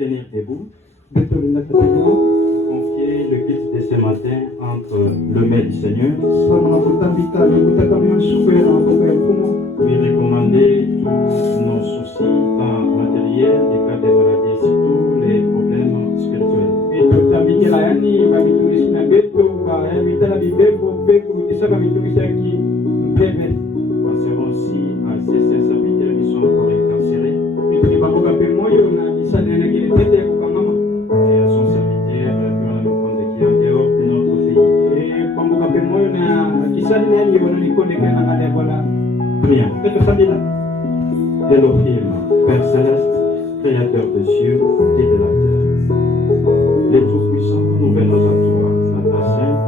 tenir debout, confier le culte de ce matin entre le maître du Seigneur, lui recommander tous nos soucis matériels, des cas de maladie, surtout les problèmes spirituels. Penserons aussi à ces saints serviteurs qui sont encore incarcérés et à son serviteur qui est en dehors de notre pays. Prions. Elohim, Père Céleste, Créateur des cieux et de la terre. Les Tout-Puissants, nous venons à toi, à ta sainte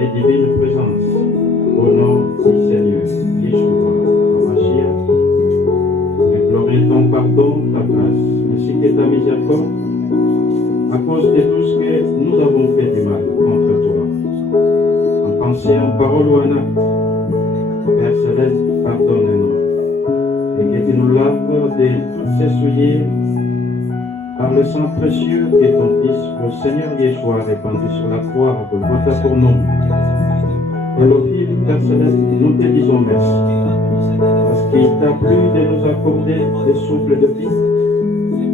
et divine présence, au nom du Seigneur, Yeshua, Mashiach. Implorer ton pardon, ta grâce, ainsi que ta miséricorde, à cause de tout ce que nous avons fait du mal contre toi. En pensée, en parole ou en acte, Père Céleste, pardonne-nous. Et que tu nous laves de toutes ces souillures par le sang précieux de ton Fils, le Seigneur Yeshua, répandu sur la croix pour nous. Elohim, Père Céleste, nous te disons merci, parce qu'il t'a plu de nous accorder le souffle de vie,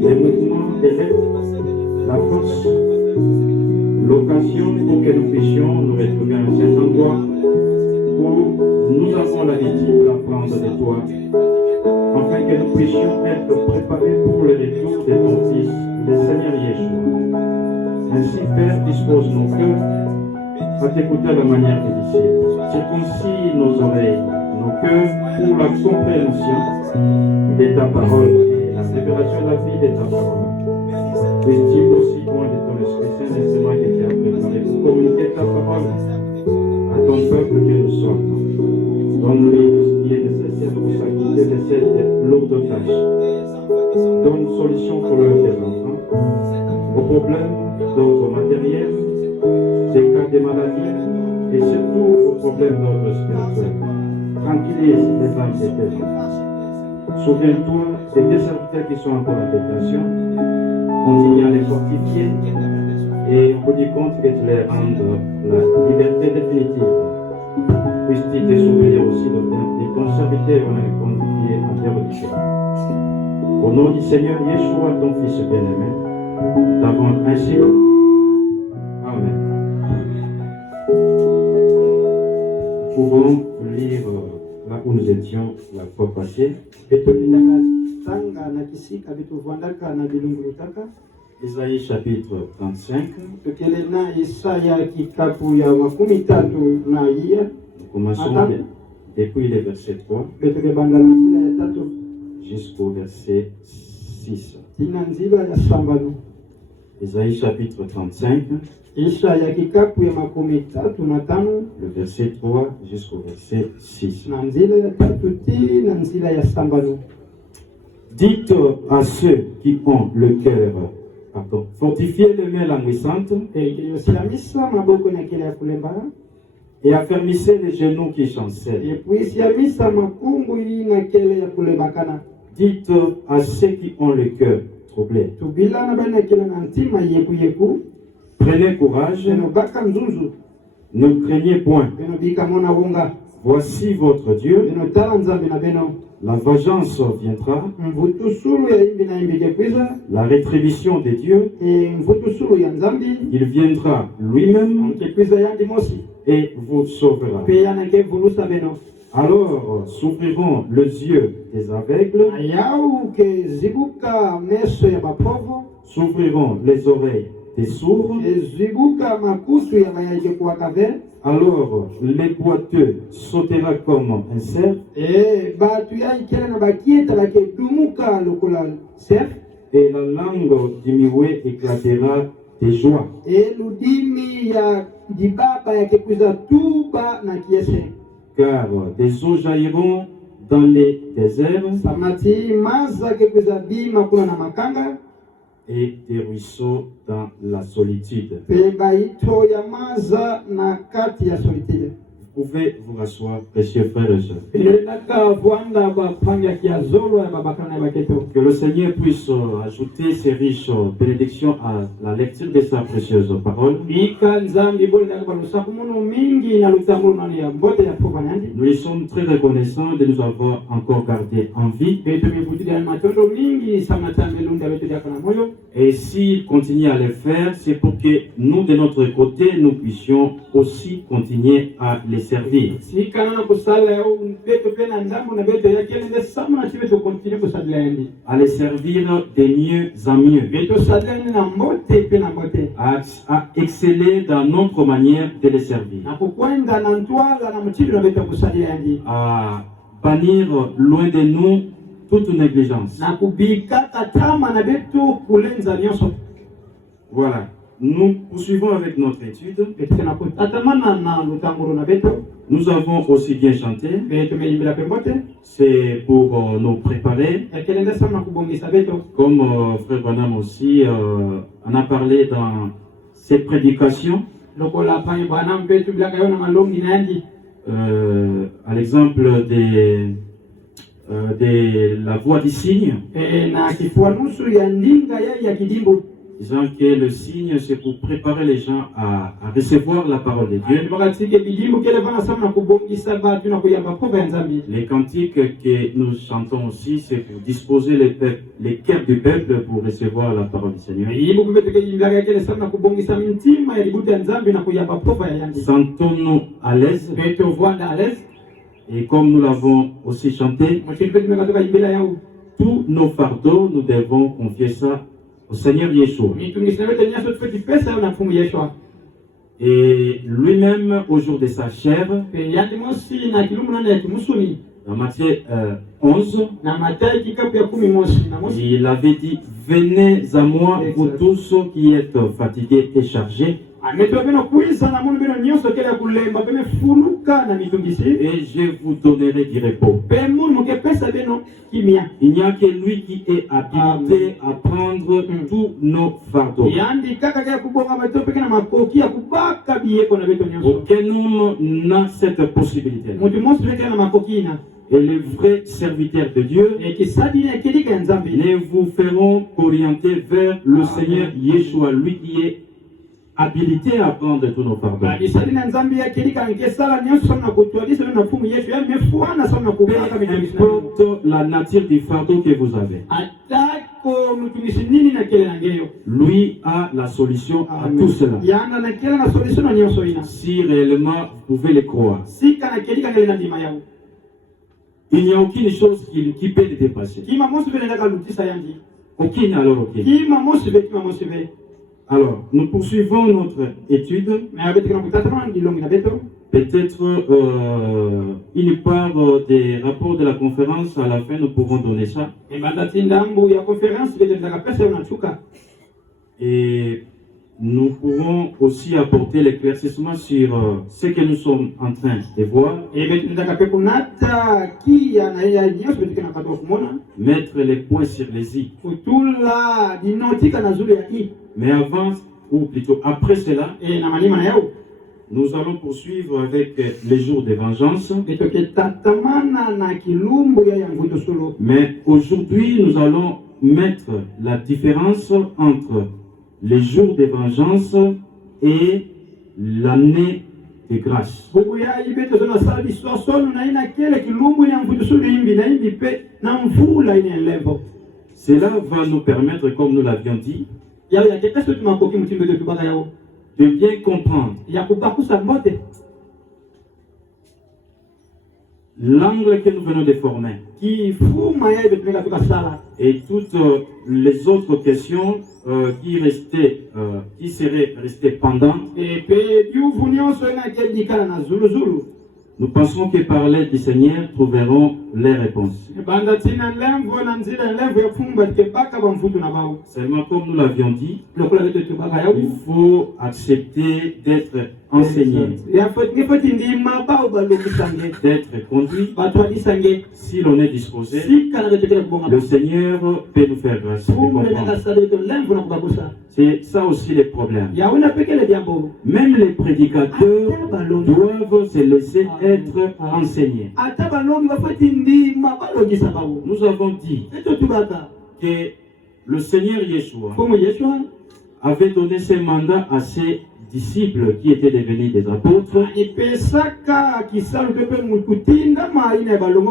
les mouvements des lèvres, la force, l'occasion pour que nous puissions nous retrouver à un certain endroit où nous avons l'habitude d'apprendre de toi, afin que nous puissions être préparés pour le retour de ton Fils, le Seigneur Yeshua. Ainsi, Père, dispose nos cœurs à t'écouter à la manière des disciples. Circoncis nos oreilles, nos cœurs pour la compréhension de ta parole et la révélation de la vie de ta parole. Estime aussi loin de ton Esprit Saint l'instrument que tu as préparé pour communiquer ta parole à ton peuple que nous sommes. Donne-lui tout ce qui est nécessaire pour s'acquitter de cette lourde tâche. Donne solution pour l'heure des enfants, aux problèmes d'ordre matériel, des cas de maladie et surtout aux problèmes d'ordre spirituel. Tranquillise les âmes de tes enfants. Souviens-toi des deux serviteurs qui sont encore en détention. Continue à les fortifier et au bout du compte que tu les rendes la liberté définitive. Puisse-tu te souvenir aussi de ton serviteur on a conduit en terre du ciel. Au nom du Seigneur Yeshua, ton Fils bien-aimé, nous t'avons ainsi. Amen. Nous pouvons lire là où nous étions la fois passée. Isaïe chapitre 35. Nous commençons depuis le verset 3 jusqu'au verset 6. Isaïe chapitre 35. Le verset 3 jusqu'au verset 6. Dites à ceux qui ont le cœur fortifiez les mains languissantes et affermissez les genoux qui chancellent. Dites à ceux qui ont le cœur troublé, prenez courage, ne craignez point. Voici votre Dieu. La vengeance viendra, la rétribution de Dieu, il viendra lui-même et vous sauvera. Alors s'ouvriront les yeux des aveugles, s'ouvriront les oreilles des sourds, alors les boiteux sautera comme un cerf, et la langue du muet éclatera de joie. Car des eaux jailliront dans les déserts et des ruisseaux dans la solitude. pouvez vous rasseoir, précieux frères et sœurs. Que le Seigneur puisse ajouter ses riches bénédictions à la lecture de sa précieuse parole. Nous lui sommes très reconnaissants de nous avoir encore gardés en vie. Et s'il continue à le faire, c'est pour que nous, de notre côté, nous puissions aussi continuer à les servir. À les servir de mieux en mieux. À exceller dans notre manière de les servir. À bannir loin de nous toute négligence. Voilà. Nous poursuivons avec notre étude. Nous avons aussi bien chanté. C'est pour nous préparer. Comme Frère Branham aussi en a parlé dans ses prédications. À l'exemple de la voix du cygne. Disant que le signe, c'est pour préparer les gens à recevoir la parole de Dieu. Les cantiques que nous chantons aussi, c'est pour disposer les cœurs du peuple pour recevoir la parole du Seigneur. Sentons-nous à l'aise. Et comme nous l'avons aussi chanté, tous nos fardeaux, nous devons confier ça au Seigneur Yeshua. Et lui-même, au jour de sa chair, dans Matthieu 11, il avait dit: venez à moi, vous tous qui êtes fatigués et chargés, et je vous donnerai du repos. Il n'y a que lui qui est habilité à prendre tous nos fardeaux. Aucun homme n'a cette possibilité. Et les vrais serviteurs de Dieu ne vous feront qu'orienter vers le Seigneur Yeshua, lui qui est habilité à prendre tous nos fardeaux. N'importe la nature du fardeau que vous avez, lui a la solution à tout cela. Si réellement vous pouvez le croire. Il n'y a aucune chose qui peut le dépasser. Aucune, alors aucune. Alors, nous poursuivons notre étude. Peut-être une part des rapports de la conférence, à la fin nous pourrons donner ça. Et nous pourrons aussi apporter l'éclaircissement sur ce que nous sommes en train de voir. Mettre les points sur les i. Mais avant, ou plutôt après cela, nous allons poursuivre avec les jours de vengeance. Mais aujourd'hui, nous allons mettre la différence entre les jours de vengeance et l'année de grâce. Cela va nous permettre, comme nous l'avions dit, de bien comprendre l'angle que nous venons de former et toutes les autres questions qui seraient restées pendantes. Nous pensons que par l'aide du Seigneur trouverons les réponses. Seulement, comme nous l'avions dit, il faut accepter d'être enseigné, d'être conduit. Si l'on est disposé, le Seigneur peut nous faire grâce. C'est ça aussi les problèmes. Même les prédicateurs doivent se laisser être enseignés. Nous avons dit que le Seigneur Yeshua avait donné ses mandats à ses disciples qui étaient devenus des apôtres.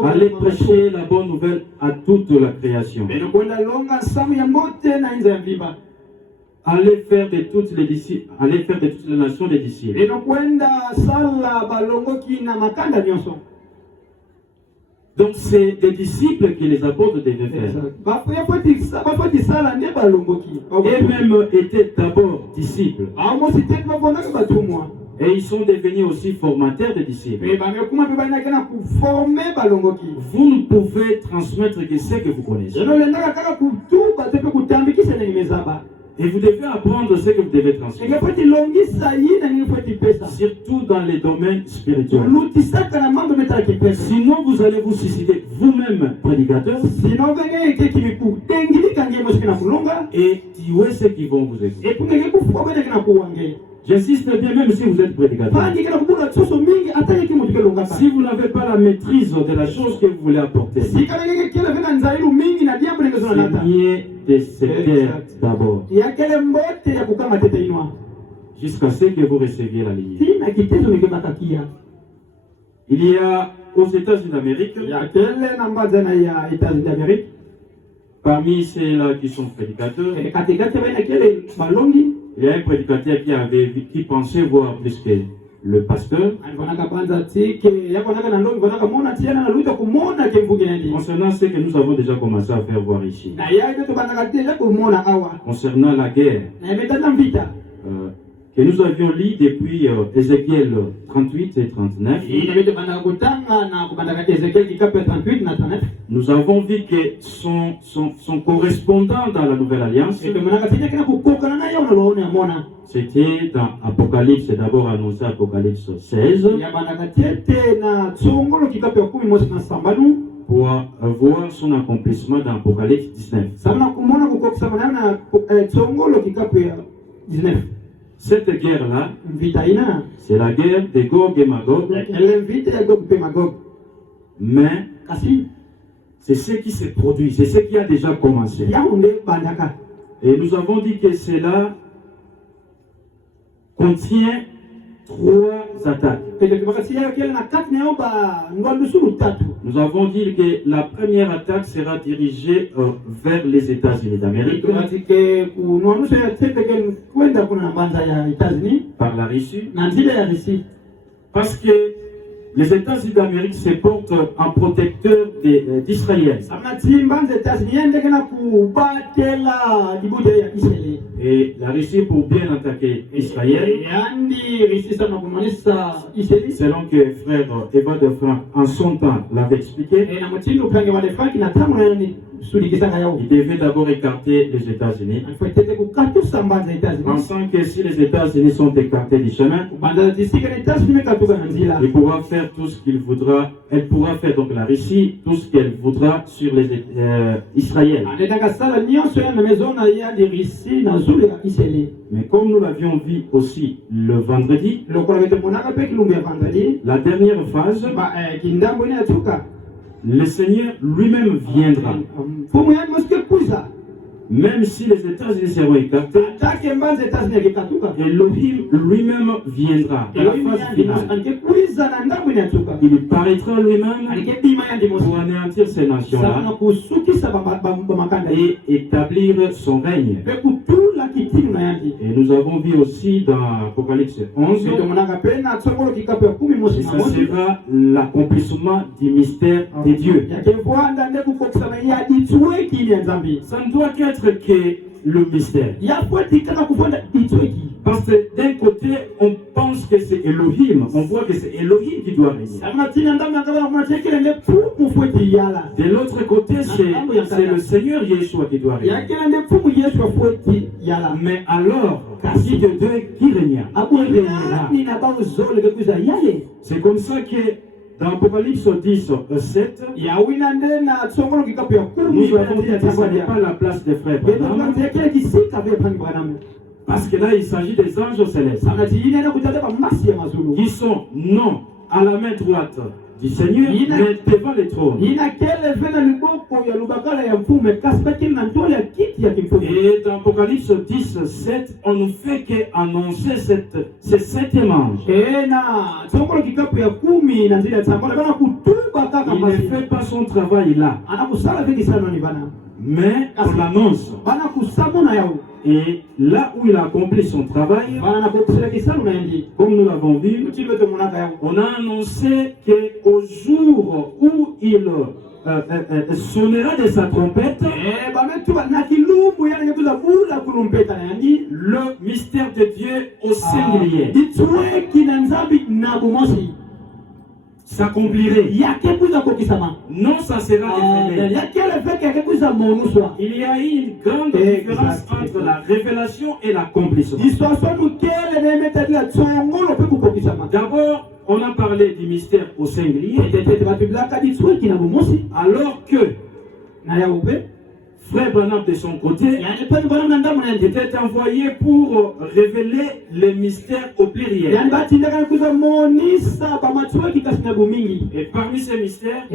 Aller prêcher la bonne nouvelle à toute la création. Aller faire de toutes les disciples, aller faire de toutes les nations des disciples. Donc c'est des disciples que les apôtres devaient faire. Eux-mêmes étaient d'abord disciples. Et ils sont devenus aussi formateurs de disciples. Vous ne pouvez transmettre que ce que vous connaissez. Et vous devez apprendre ce que vous devez transmettre. Surtout dans les domaines spirituels. Sinon, vous allez vous susciter vous-même prédicateur. Et tuer ceux qui vont vous écouter. J'insiste bien, même si vous êtes prédicateur. Si vous n'avez pas la maîtrise de la chose que vous voulez apporter, signez des secteurs d'abord. Jusqu'à ce que vous receviez la lumière. Il y a aux États-Unis d'Amérique, parmi ceux-là qui sont prédicateurs, il y a un prédicateur qui pensait voir plus que le pasteur. Concernant ce que nous avons déjà commencé à faire voir ici. Concernant la guerre. Que nous avions lu depuis Ézéchiel 38 et 39. Nous avons vu que son correspondant dans la Nouvelle Alliance, c'était dans Apocalypse, d'abord annoncé Apocalypse 16, pour voir son accomplissement dans Apocalypse 19. Cette guerre-là, c'est la guerre de Gog et Magog. Mais c'est ce qui se produit, c'est ce qui a déjà commencé. Et nous avons dit que cela contient 3 attaques. Nous avons dit que la première attaque sera dirigée vers les États-Unis d'Amérique par la Russie, parce que les États-Unis d'Amérique se portent en protecteur d'Israël. Et la Russie, pour bien attaquer Israël, selon que frère Eva de Franck en son temps l'avait expliqué, il devait d'abord écarter les États-Unis, pensant que si les États-Unis sont écartés du chemin, il pourra faire tout ce qu'il voudra. Elle pourra faire, donc la Russie, tout ce qu'elle voudra sur les Israël. Mais comme nous l'avions vu aussi le vendredi, la dernière phase, le Seigneur lui-même viendra. Même si les États-Unis seront écartés, Elohim lui-même viendra à la phase finale. Il paraîtra lui-même pour anéantir ces nations-là et établir son règne. Et nous avons vu aussi dans Apocalypse 11, et ça sera l'accomplissement du mystère de Dieu. Ça ne doit qu'être que le mystère. Parce que d'un côté, on pense que c'est Elohim. On voit que c'est Elohim qui doit régner. De l'autre côté, c'est le Seigneur Yeshua qui doit régner. Mais alors, si de deux qui régnera. C'est comme ça que dans Apocalypse 10, 7, nous avons dit que ce n'est pas la place des frères Branham. Parce que là, il s'agit des anges célestes. Qui sont non à la main droite du Seigneur, mais devant le trône. Et dans Apocalypse 10, 7, on ne fait qu'annoncer ce septième ange. Il ne fait pas son travail là. Mais on l'annonce. Et là où il a accompli son travail, comme nous l'avons vu, on a annoncé qu'au jour où il sonnera de sa trompette, le mystère de Dieu au singulier s'accomplirait. Non, ça sera révélé. Il y a une grande différence entre la révélation et l'accomplissement. D'abord, on a parlé du mystère au singulier. Alors que Frère Branham de son côté était envoyé pour révéler les mystères au pluriel. Et parmi ces mystères,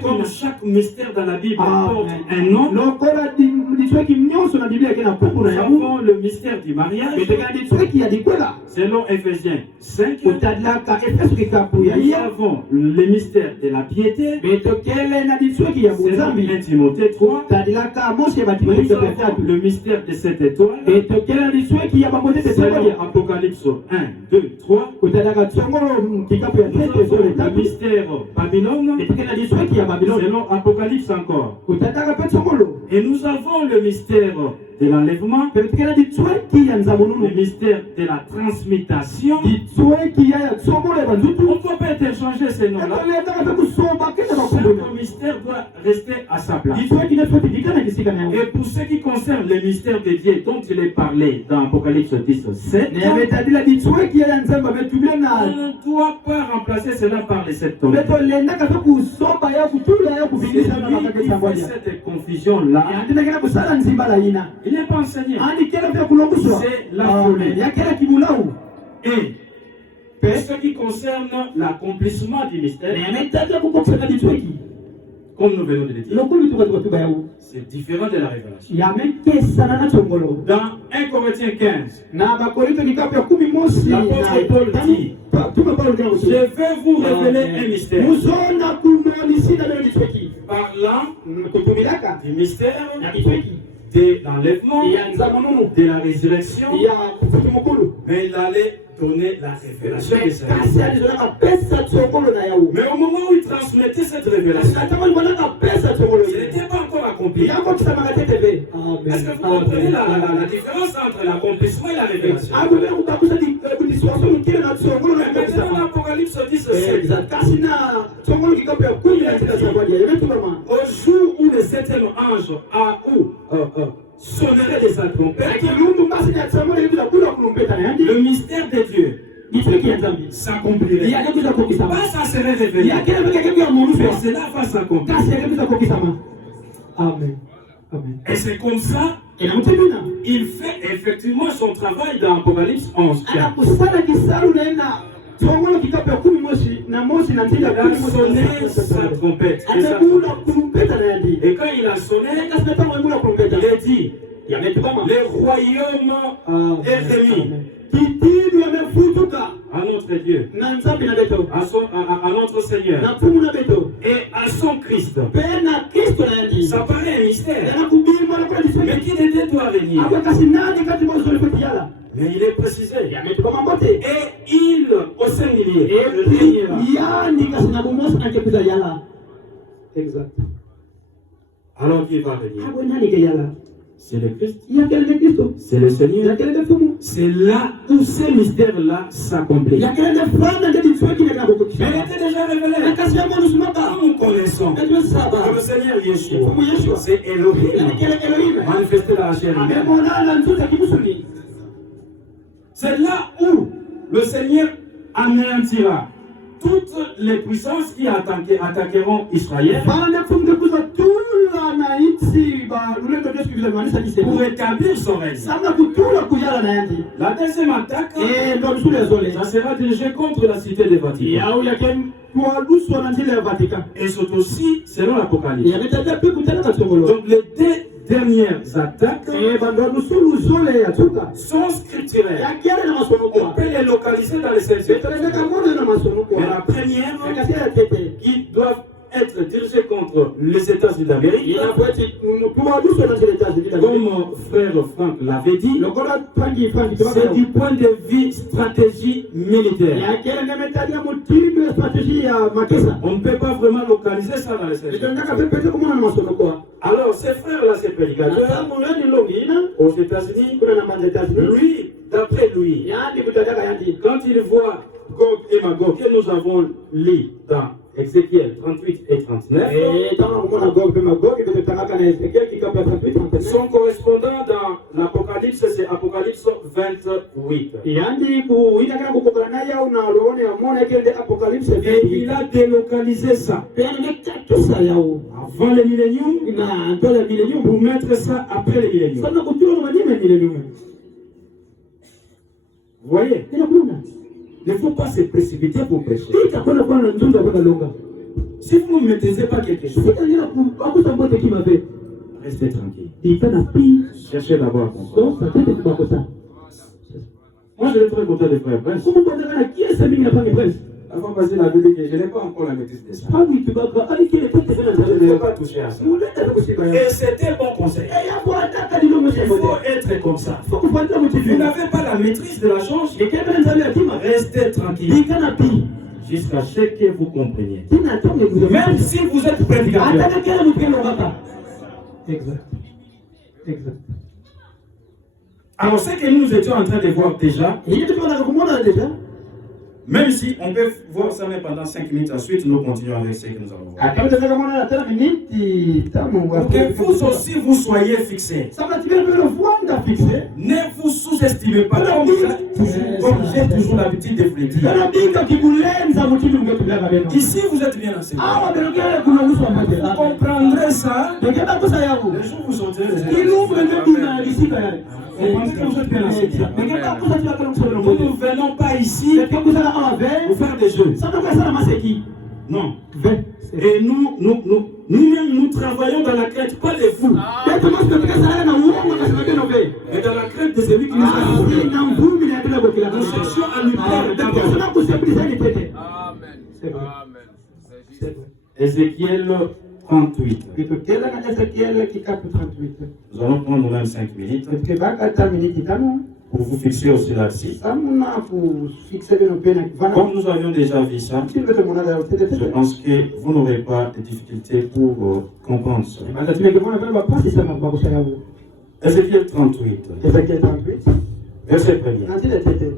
comme chaque mystère dans la Bible porte un nom, nous avons le mystère du mariage, selon Ephésiens 5. Nous avons le mystère de la piété, selon 1 Timothée 3. Nous avons le mystère de cette étoile, selon Apocalypse 1, 2, 3. Nous avons le mystère Babylone, selon Apocalypse encore. Et nous avons le mystère de l'enlèvement, le mystère de la transmutation. On ne peut pas interchanger ces noms-là. Chaque mystère doit rester à sa place. Et pour ce qui concerne le mystère de Dieu dont il est parlé dans Apocalypse 10, 7, on ne doit pas remplacer cela par les sept tonnes. Cette confusion-là, il n'est pas enseigné. C'est la folie. Et pour ce qui concerne l'accomplissement du mystère, comme nous venons de le dire, c'est différent de la révélation. Dans 1 Corinthiens 15, l'apôtre Paul dit: je vais vous révéler un mystère. Parlant du mystère de l'enlèvement, de la résurrection, mais il allait donner la révélation de sa vie. Mais au moment où il transmettait cette révélation, ce n'était pas encore accompli. Est-ce que vous comprenez la différence entre l'accomplissement et la révélation? Maintenant, dans Apocalypse 10, 7, au jour où le septième ange sonnerait de sa trompette, le mystère de Dieu s'accomplirait. Pas ça serait révélé, mais cela va s'accomplir. Amen. Et c'est comme ça il fait effectivement son travail dans Apocalypse 11. Il a sonné sa trompette. Et quand il a sonné, il a dit: le royaume est remis à notre Dieu, à notre Seigneur et à son Christ. Ça paraît un mystère, mais qui de deux doit régner? Mais il est précisé. Et il, au singulier, régnera. Exact. Alors qui va régner? c'est le Christ. yakelele Kristo, C'est le Seigneur. yakelele Fumu, C'est là où ces mystères-là s'accomplissent. yakelele Fana ndio ditweki na Mais kukisha. il était déjà révélé. Akasi ya Mungu simaka. Nous connaissons Ndio que saba. le Seigneur Yeshua, Fumu Yeshua. c'est Elohim, Yakelele Elohim. manifesté dans la chair humaine. Amemwona na nzuta kimusuni. C'est là où le Seigneur anéantira toutes les puissances qui attaqueront Israël Fana ndio fumu ndio kuza tula na itsi ba lule ndio Yesu vile manisa pour kisema. rétablir son règne. Sana kutula kujala na yandi. La deuxième attaque, Ndio msule zole. ça sera dirigé contre la cité des Vatican. Yao yakem kwa luswa na njile ya Vatican. Et c'est aussi selon l'Apocalypse. Yametaja pia kutana katongolo. Donc les deux dernières attaques Bando nusulu zole ya tuka. sont scripturaires. Yakiana na masomo On kwa. peut les localiser dans les 16 Beteleka moja na masomo Mais kwa. la première, Yakasi ya tete. qui doivent être dirigées contre les États-Unis d'Amérique, Inafuati mtuwa luswa na njile tazi. comme frère Franck l'avait dit, Lokola pangi c'est du point de vue stratégie militaire. Yakiana nemetaja mutimu ya strategy ya makesa. On ne peut pas vraiment localiser ça dans les 16 Nitondaka pepe kumona na masomo kwa. Alors, ces frères-là, ces prédicateurs, Sababu ngani longina aux États-Unis, kuna na manje tazi. lui, d'après lui, Yandi kutataka yandi. quand il voit Gog et Magog, que nous avons lu dans Ézéchiel 38 et 39, Kama kumona Gog pema Gog kutataka na Ezekiel kikapa 38. son correspondant dans l'Apocalypse, c'est Apocalypse 28. Yandi kuina kana kukokola naye au na roone ya mona yake ndio Apocalypse Et il a délocalisé ça Pia ni katusa yao. avant le millénium Na ndola millennium pour mettre ça après le millénium. sana kutoa madini millennium. Vous voyez, Ila kuna. il ne faut pas se précipiter pour pécher. Itakwenda kwa nzunda kwa longa. Si vous ne maîtrisez pas quelque chose, Sika nina akutambote kimabe. restez tranquille. Ifana pi. Cherchez d'abord à comprendre. So sa tete kwa kosa. Moi, je vais très content de frère Prince. Kumu kwa kana kiesa mingi na pangi press. Avant passer la Bible, que je n'ai pas encore la maîtrise de ça. Hawi tubaka ali kile tete kana Je ne vais zale. pas toucher à ça. Muleta kusiba ya. Et c'était un bon conseil. Ya kwa ataka dilo Il msemo. faut être comme ça. Kufuata Vous mtifu. n'avez pas la maîtrise de la chose, Ikebe nzale ya tima. restez tranquille Ikana pi. jusqu'à ce que vous compreniez. Tina tonge kuzo. Même si vous êtes prédicateur. Ataka kile mkelo baka. Exact. Exact. Alors, ce que nous étions en train de voir déjà, Hii tunaona kumwona deja. même si on peut voir ça mais pendant 5 minutes ensuite, nous continuons avec ce que nous allons voir. Kama tunataka kumwona tena miniti tamu Pour que vous aussi vous soyez fixés. Sasa tibele vile fuanda fixe. Ne vous sous-estimez pas comme j'ai toujours l'habitude de vous le dire. Kana bika kibulenza mutibu ngetubela beno. Ici, vous êtes bien enseigné. Awa belokele kuna uso amate. Vous comprendrez ça Ngeba kosa yako. le jour où vous sortirez des Ilu ngebe na lisika yale. Vous pensez que vous êtes bien enseigné. Ngeba kosa tila kana kusema Nous ngote. ne venons pas ici Kwa kusala awa ve. pour faire des jeux. Sasa kwa sana maseki. Non. Ve. Et nous-mêmes, nous travaillons dans la crainte, pas de vous, Yetu masko tukasala na uongo kasema beno ve. mais dans la crainte de celui qui nous a Ah, sauvé. na mvumi na bila bokila. Nous cherchons à lui plaire d'abord. Sana kusebisa ni tete. Amen. C'est vrai. Amen. C'est C'est juste. vrai. Ézéchiel 38. Kitokela na Ezekiel kikapu 38. Nous allons prendre même 5 minutes Tukibaka hata miniti tano pour vous fixer aussi là-dessus. samuna kufixe bino pena kivana. Comme nous avions déjà vu ça, Silvete monada ya tete je tete. pense que vous n'aurez pas de difficulté pour comprendre ça. Bata tibeke mona bana bapasi sana bakusha yabo. Ézéchiel 38, Ezekiel 38. verset 1er. Nantile tete.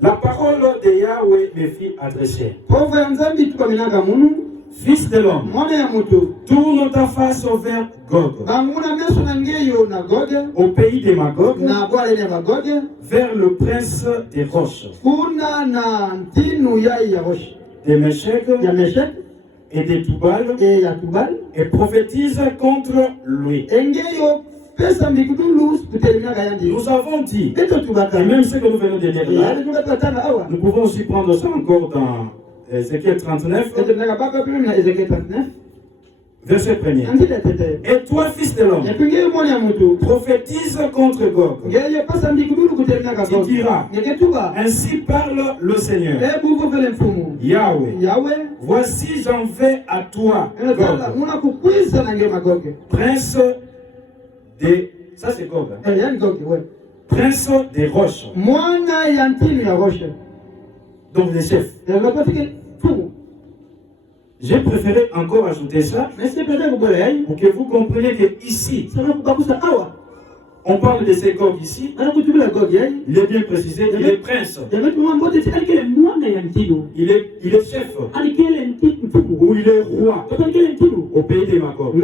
La parole de Yahweh me fit adresser. Pove ya nzambi tukaminaka munu. Fils de l'homme, Mwana ya mutu. tourne ta face vers Gog, Banguna meso na ngeyo na Goge. au pays de Magog, Na bwale ne Magoge. vers le prince des roches, Kuna na ntinu ya Rosh. de Meshech Ya Meshek. et de Tubal, E ya Tubal. et prophétise contre lui. Engeyo pesa mbikudulu kutelemia yandi. Nous avons dit, Eto tubaka. et même ce que nous venons de dire là, Yale tukatana awa. nous pouvons aussi prendre ça encore dans Ézéchiel 39, Eto nakabaka pili na Ezekiel 39. verset 1er. Andile tete. Et toi, fils de l'homme, Yapinge mwana ya mutu. prophétise contre Gog. Ngeye pesa mbikudulu kutelemia Tu Goge. diras, Ngetuba. ainsi parle le Seigneur, Ebu vele mfumu. Yahweh. Yawe. Voici, j'en vais à toi, Enatala Gog, muna kukwisa na ngema Goge. prince des... Ça c'est Gog, hein? Yani Goge we. Prince des roches, Mwana ya ntinu ya Rosh. donc les chefs. Yakapatike fumu. J'ai préféré encore ajouter ça Nesi pete kubole yayi. pour que vous compreniez que ici, Sana kubakusa awa. On parle de ces Gog ici. Il est bien précisé, il est prince. Il est chef. Ou il est roi au pays des Magog.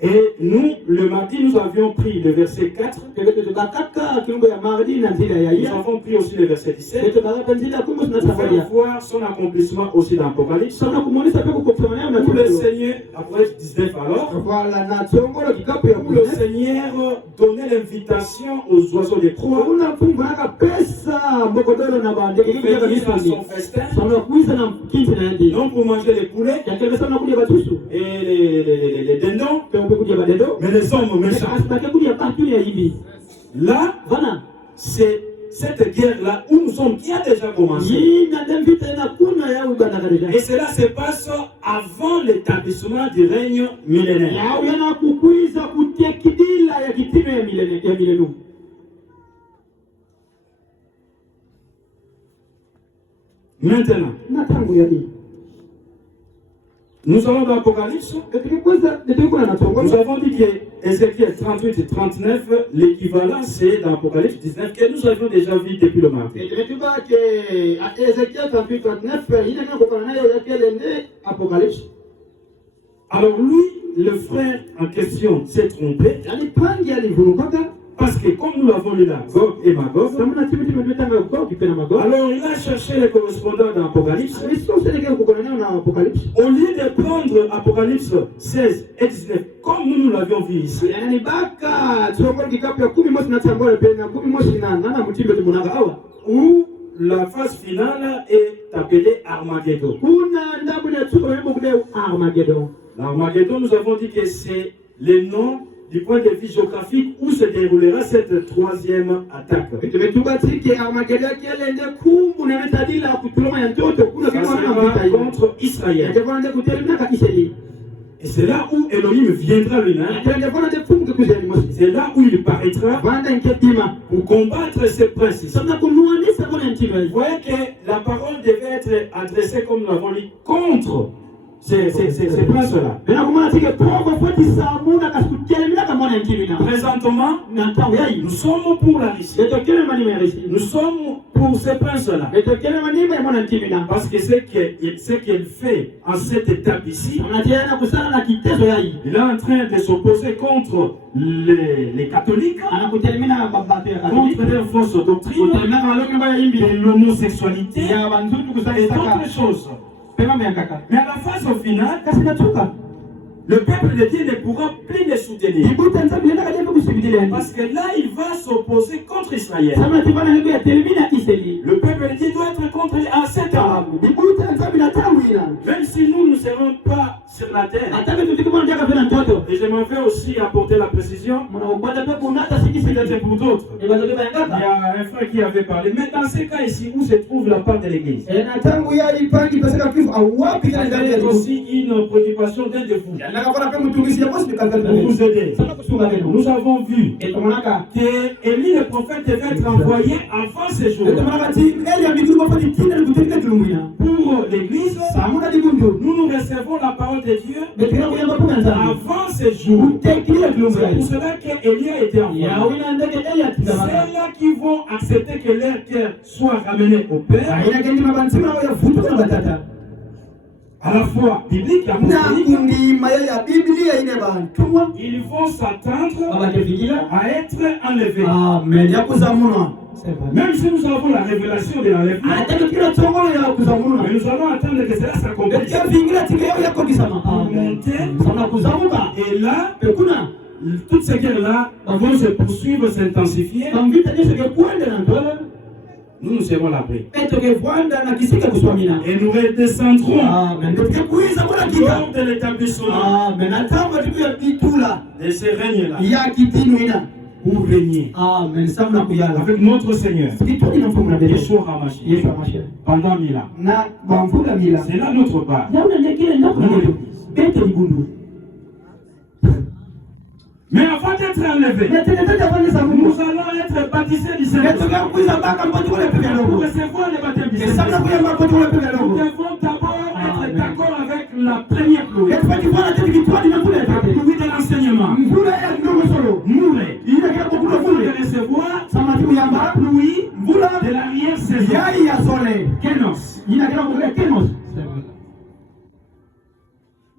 Et nous, le mardi, nous avions pris le verset 4. Nous avons pris aussi le verset 17. Pour faire voir son accomplissement aussi dans l'Apocalypse. Où le Seigneur, Apocalypse 19 alors, où le Seigneur donnait l'invitation aux oiseaux des proies de venir à son festin, non pour manger les poulets et les dindons, mais les hommes méchants. Là, c'est cette guerre-là où nous sommes qui a déjà commencé. Et cela se passe avant l'établissement du règne millénaire. Maintenant, nous allons dans l'Apocalypse. Nous avons dit que Ézéchiel 38 et 39, l'équivalent c'est dans l'Apocalypse 19 que nous avions déjà vu depuis le mardi. Alors lui, le frère en question s'est trompé. Parce que comme nous l'avons lu là, Gog et Magog, alors il a cherché les correspondants dans l'Apocalypse. Au lieu de prendre Apocalypse 16 et 19, comme nous l'avions vu ici, où la phase finale est appelée Armageddon. L'Armageddon, nous avons dit que c'est le nom du point de vue géographique où se déroulera cette troisième attaque. Ça sera contre Israël. Et c'est là où Elohim viendra lui-même. C'est là où il paraîtra pour combattre ces princes. Vous voyez que la parole devait être adressée, comme nous l'avons dit, contre ces princes-là. Présentement, nous sommes pour la Russie. Nous sommes pour ces princes-là. Parce que ce qu'il fait en cette étape ici, il est en train de s'opposer contre les catholiques, contre leurs fausses doctrines, l'homosexualité et d'autres choses. Mais à la phase finale, le peuple de Dieu ne pourra plus les soutenir. Parce que là, il va s'opposer contre Israël. Le peuple de Dieu doit être contre à cet homme. Même si nous ne serons pas sur la terre. Et je m'en vais aussi apporter la précision. Peut-être pour d'autres. Il y a un frère qui avait parlé. Mais dans ce cas ici, où se trouve la part de l'église? Il y a aussi une préoccupation d'un de vous. Pour vous aider. Nous avons vu que Élie le prophète devait être envoyé avant ces jours. Pour l'église, nous recevons la parole de Dieu avant ces jours. C'est pour cela qu'Élie a été envoyé. Ceux-là qui vont accepter que leur cœur soit ramené au Père, à la fois biblique et apostolique, ils vont s'attendre à être enlevés. Même si nous avons la révélation de l'enlèvement, mais nous allons attendre que cela s'accomplisse. Et là, toutes ces guerres-là vont se poursuivre, s'intensifier. Nous serons l'abri. Et nous redescendrons lors de l'établissement de ces règnes-là pour régner avec notre Seigneur Yeshua HaMashiach pendant 1000 ans. C'est là notre part. Mais avant d'être enlevés, nous allons être baptisés du Seigneur. Pour recevoir le baptême du Seigneur, nous devons d'abord être d'accord avec la première pluie. Pluie de l'enseignement. mourir. inakira Afin kukula de kule recevoir samaki la kuyamba pluie mvula de l'arrière-saison. yai ya sole Kenos. inakira kukula kenos.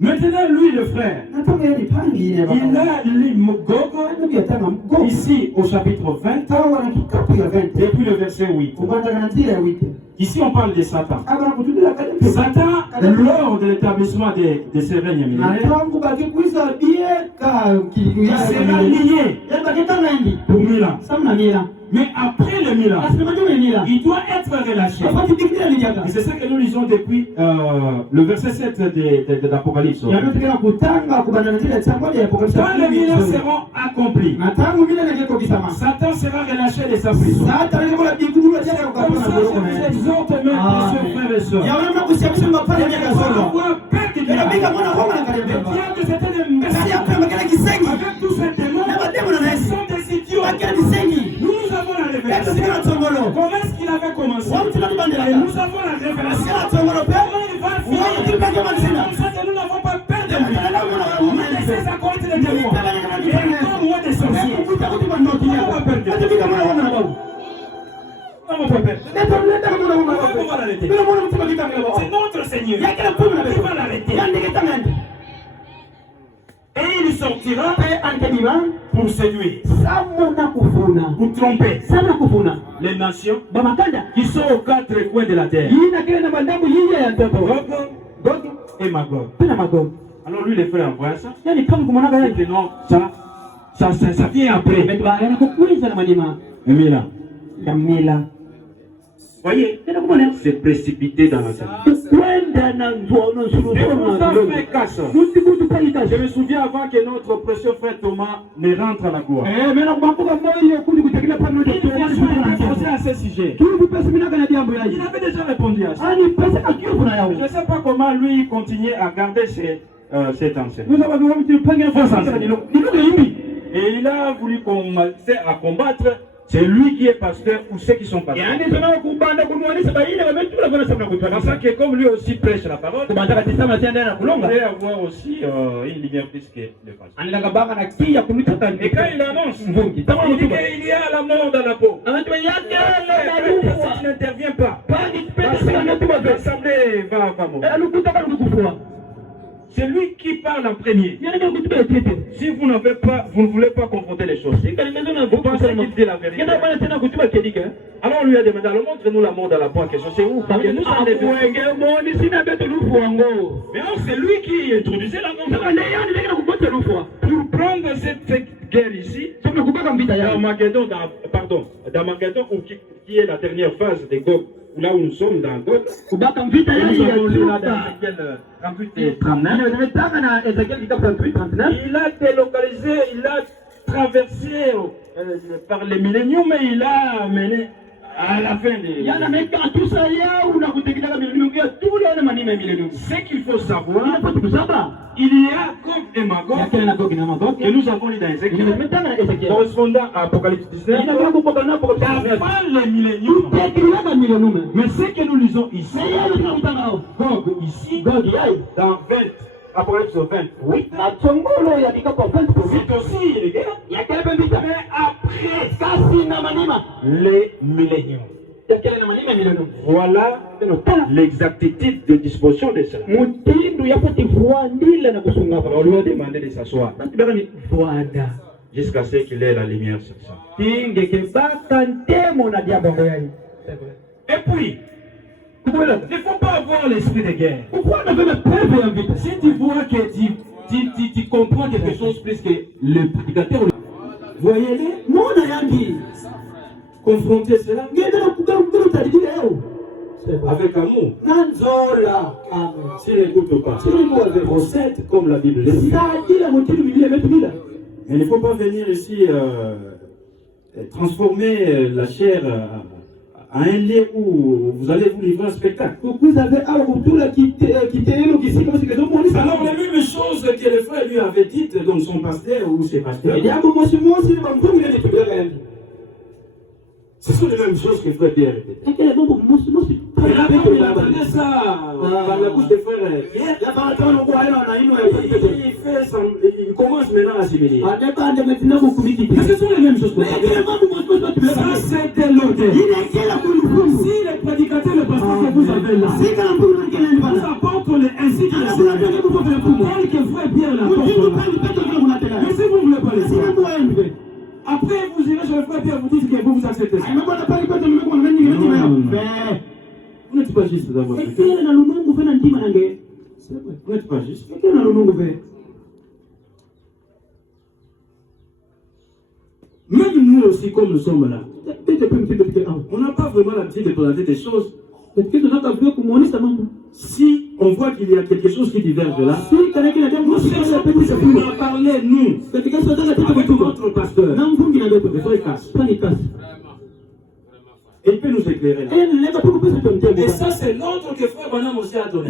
Maintenant, lui, le frère, Natonga yoni pangi ine il a lu Gog Mungu yatanga mgogo ici au chapitre 20, awa na kikapu ya 20 depuis le verset 8. kubanda kana nzira ya wiki Ici, on parle de Satan. abana kutudira kale Satan, lors de l'établissement de ses règnes millénaires, natangu bakikuisa bieka il sera lié bakitanga ndi pour 1000 ans. samna mila Mais après le 1000 ans, asema ndio mila il doit être relâché. afati dikira lijaga Et c'est ça que nous lisons depuis le verset 7 de l'Apocalypse. yametekera kutanga kubanda nzira tsangwa ya Quand les 1000 ans seront accomplis, natangu mila ndio kisama Satan sera relâché de sa prison. sasa ndio kwa bikuru ya Comme ça, je vous exhorte, mes précieux frères et sœurs, yawana kusiamisha mapale ya kasoro avoir peur du bila diable. mwana kwa na kale Le diable, c'était des kasi messieurs. yapema kale kisengi Avec tous ces démons, na bademo na ils nesi sont des idiots. bakale kisengi Nous avons la Yesu révélation. sikana tongolo Comment est-ce qu'il avait commencé? wa mtu ndibandela Et nous avons la révélation. sikana tongolo pe Comment il va wa finir? mtu ndibandela mazina Comme ça que nous n'avons pas peur de lui. ndibandela mwana wa Nous laissons à côté les démons. Et comme moi des sorciers. kuta kuti manoti ya hata bika mwana wa mwana wao Nous n'avons pas peur. ndio ndio mwana wa mwana On va l'arrêter. bila mwana mtu bakitanga C'est wao notre Seigneur. yakila pumi na Il va l'arrêter. yandikitanga ndi Et il sortira pe anteniba pour séduire, samuna kufuna pour tromper samuna kufuna les nations bamakanda qui sont aux quatre coins de la terre. yina kile na bandamu yiye ya ndoto Gog Gog et Magog. tena Magog Alors lui, les frères envoient ça. yani kama kumona Et gani que non, ça vient après. betwa yana kukuiza na manima Mila. ya mila Voyez, tena kumona c'est précipité dans la terre. kwenda na ndono Et suru pourtant, fait casse. muti muti palita Je me souviens avant que notre précieux frère Thomas ne rentre à la gloire. mena kubakuka moyo kuli kutekela pano de Il a posé à ce sujet. kuli pesa mina kana diambo yaji Il avait déjà répondu à ça. ani pesa akiyo kuna yao Je ne sais pas comment lui continuer à garder cet enseignement. nous avons vu tu panga fasa ni luga yimi Et il a voulu commencer à combattre celui qui est pasteur ou ceux qui sont pasteurs. yani sana kubanda kunwanisa baina wametula bana sana kutana Parce que comme lui aussi prêche la parole, kubanda katisa matenda na il kulonga pourrait avoir aussi une lumière plus que le pasteur. anataka baka na kia kunitaka Et quand il annonce, mvungi il kama dit mtu qu'il y a la mort dans la peau. anataka yake Ça n'intervient pas. pani pesa sana mtu wa L'assemblée va mourir. alukutaka kukufua C'est lui qui parle en premier. yani kama kutuba tete Si vous n'avez pas, vous ne voulez pas confronter les choses, vous pensez qu'il dit la vérité. ndio bana tena kutuba kedika Alors on lui a demandé, alors montre-nous la mort dans la peau en question. C'est où? Parce que nous sommes des akuwenge moni sina beto lufuango Mais non, c'est lui qui introduisait la mort. sasa yani ndio kukosa lufua Pour prendre cette guerre ici, sasa kubaka mpita dans yao Magdon, dans Magdon, qui est la dernière phase de Gog, là où nous sommes dans Gog. kubaka mpita Et yao nous avons lu là ya dans Ézéchiel 38 et 39. nimetaka na Ezekiel kitabu 39 Il a délocalisé, il a traversé par les milléniums, mais il a mené à la fin des... yana meka atusa yao na kutekeleza milioni ya tula na manima milioni Ce qu'il faut savoir, inapata kusaba il y a Gog et Magog yake na Gog na Magog que nous avons lu dans Ézéchiel, nimetaka na Ezekiel correspondant à Apocalypse 19, inafaa kupoka na hapo kwa avant les milléniums. tekeleza milioni Mais ce que nous lisons ici, mais yao tunakutana hao Gog ici, Gog yao dans 20, Apocalypse 20, oui, na chongolo ya kikapu 20 c'est aussi une guerre, yake mpita mais après kasi na manima les milléniums. yake na manima milioni Voilà l'exactitude de disposition de cela. mutindu yapati vuandila na kusunga On lui a demandé de s'asseoir batibaka ni vuanda jusqu'à ce qu'il ait la lumière sur ça. tingeke baka ntemo na diabongo yai Et puis, il ne faut pas avoir l'esprit de guerre. pourquoi on avait le peuple en vite Si tu vois que tu comprends quelque chose plus que le prédicateur, voyez-les, mona yangi confronter cela ngedela kugalo talidile yao avec amour. nanzola S'il n'écoute pas, procède comme la Bible le dit. sadila mutindu milile metumila Mais il ne faut pas venir ici transformer la chair à un lieu où vous allez vous livrer un spectacle. kukuza ve au kutula kitelo kisiko sikezo monisa Alors les mêmes choses que le frère lui avait dites, donc son pasteur ou ses pasteurs, ndiabo mosi mosi bamfungu ngene tubilaga yangi ce sont les mêmes choses que le frère Pierre répétait. akele mambo mosi mosi Et là, quand il entendait ça par la bouche des frères, il commence maintenant à s'humilier. Mais ce sont les mêmes choses. Ça, c'était l'ordre. Si les prédicateurs, le pasteur que vous avez là, vous apportent les ainsi que tel que frère Pierre l'apporte. Mais si vous ne voulez pas les faire, après vous irez chez le frère Pierre, vous dites que vous acceptez ça. Vous n'êtes pas juste dans votre cœur. Vous n'êtes pas juste. Même nous aussi, comme nous sommes là, on n'a pas vraiment l'habitude de présenter des choses. Si on voit qu'il y a quelque chose qui diverge là, nous cherchons toujours à parler, nous, avec notre pasteur. Et il peut nous éclairer là. Et ça, c'est l'ordre que frère Branham aussi a donné.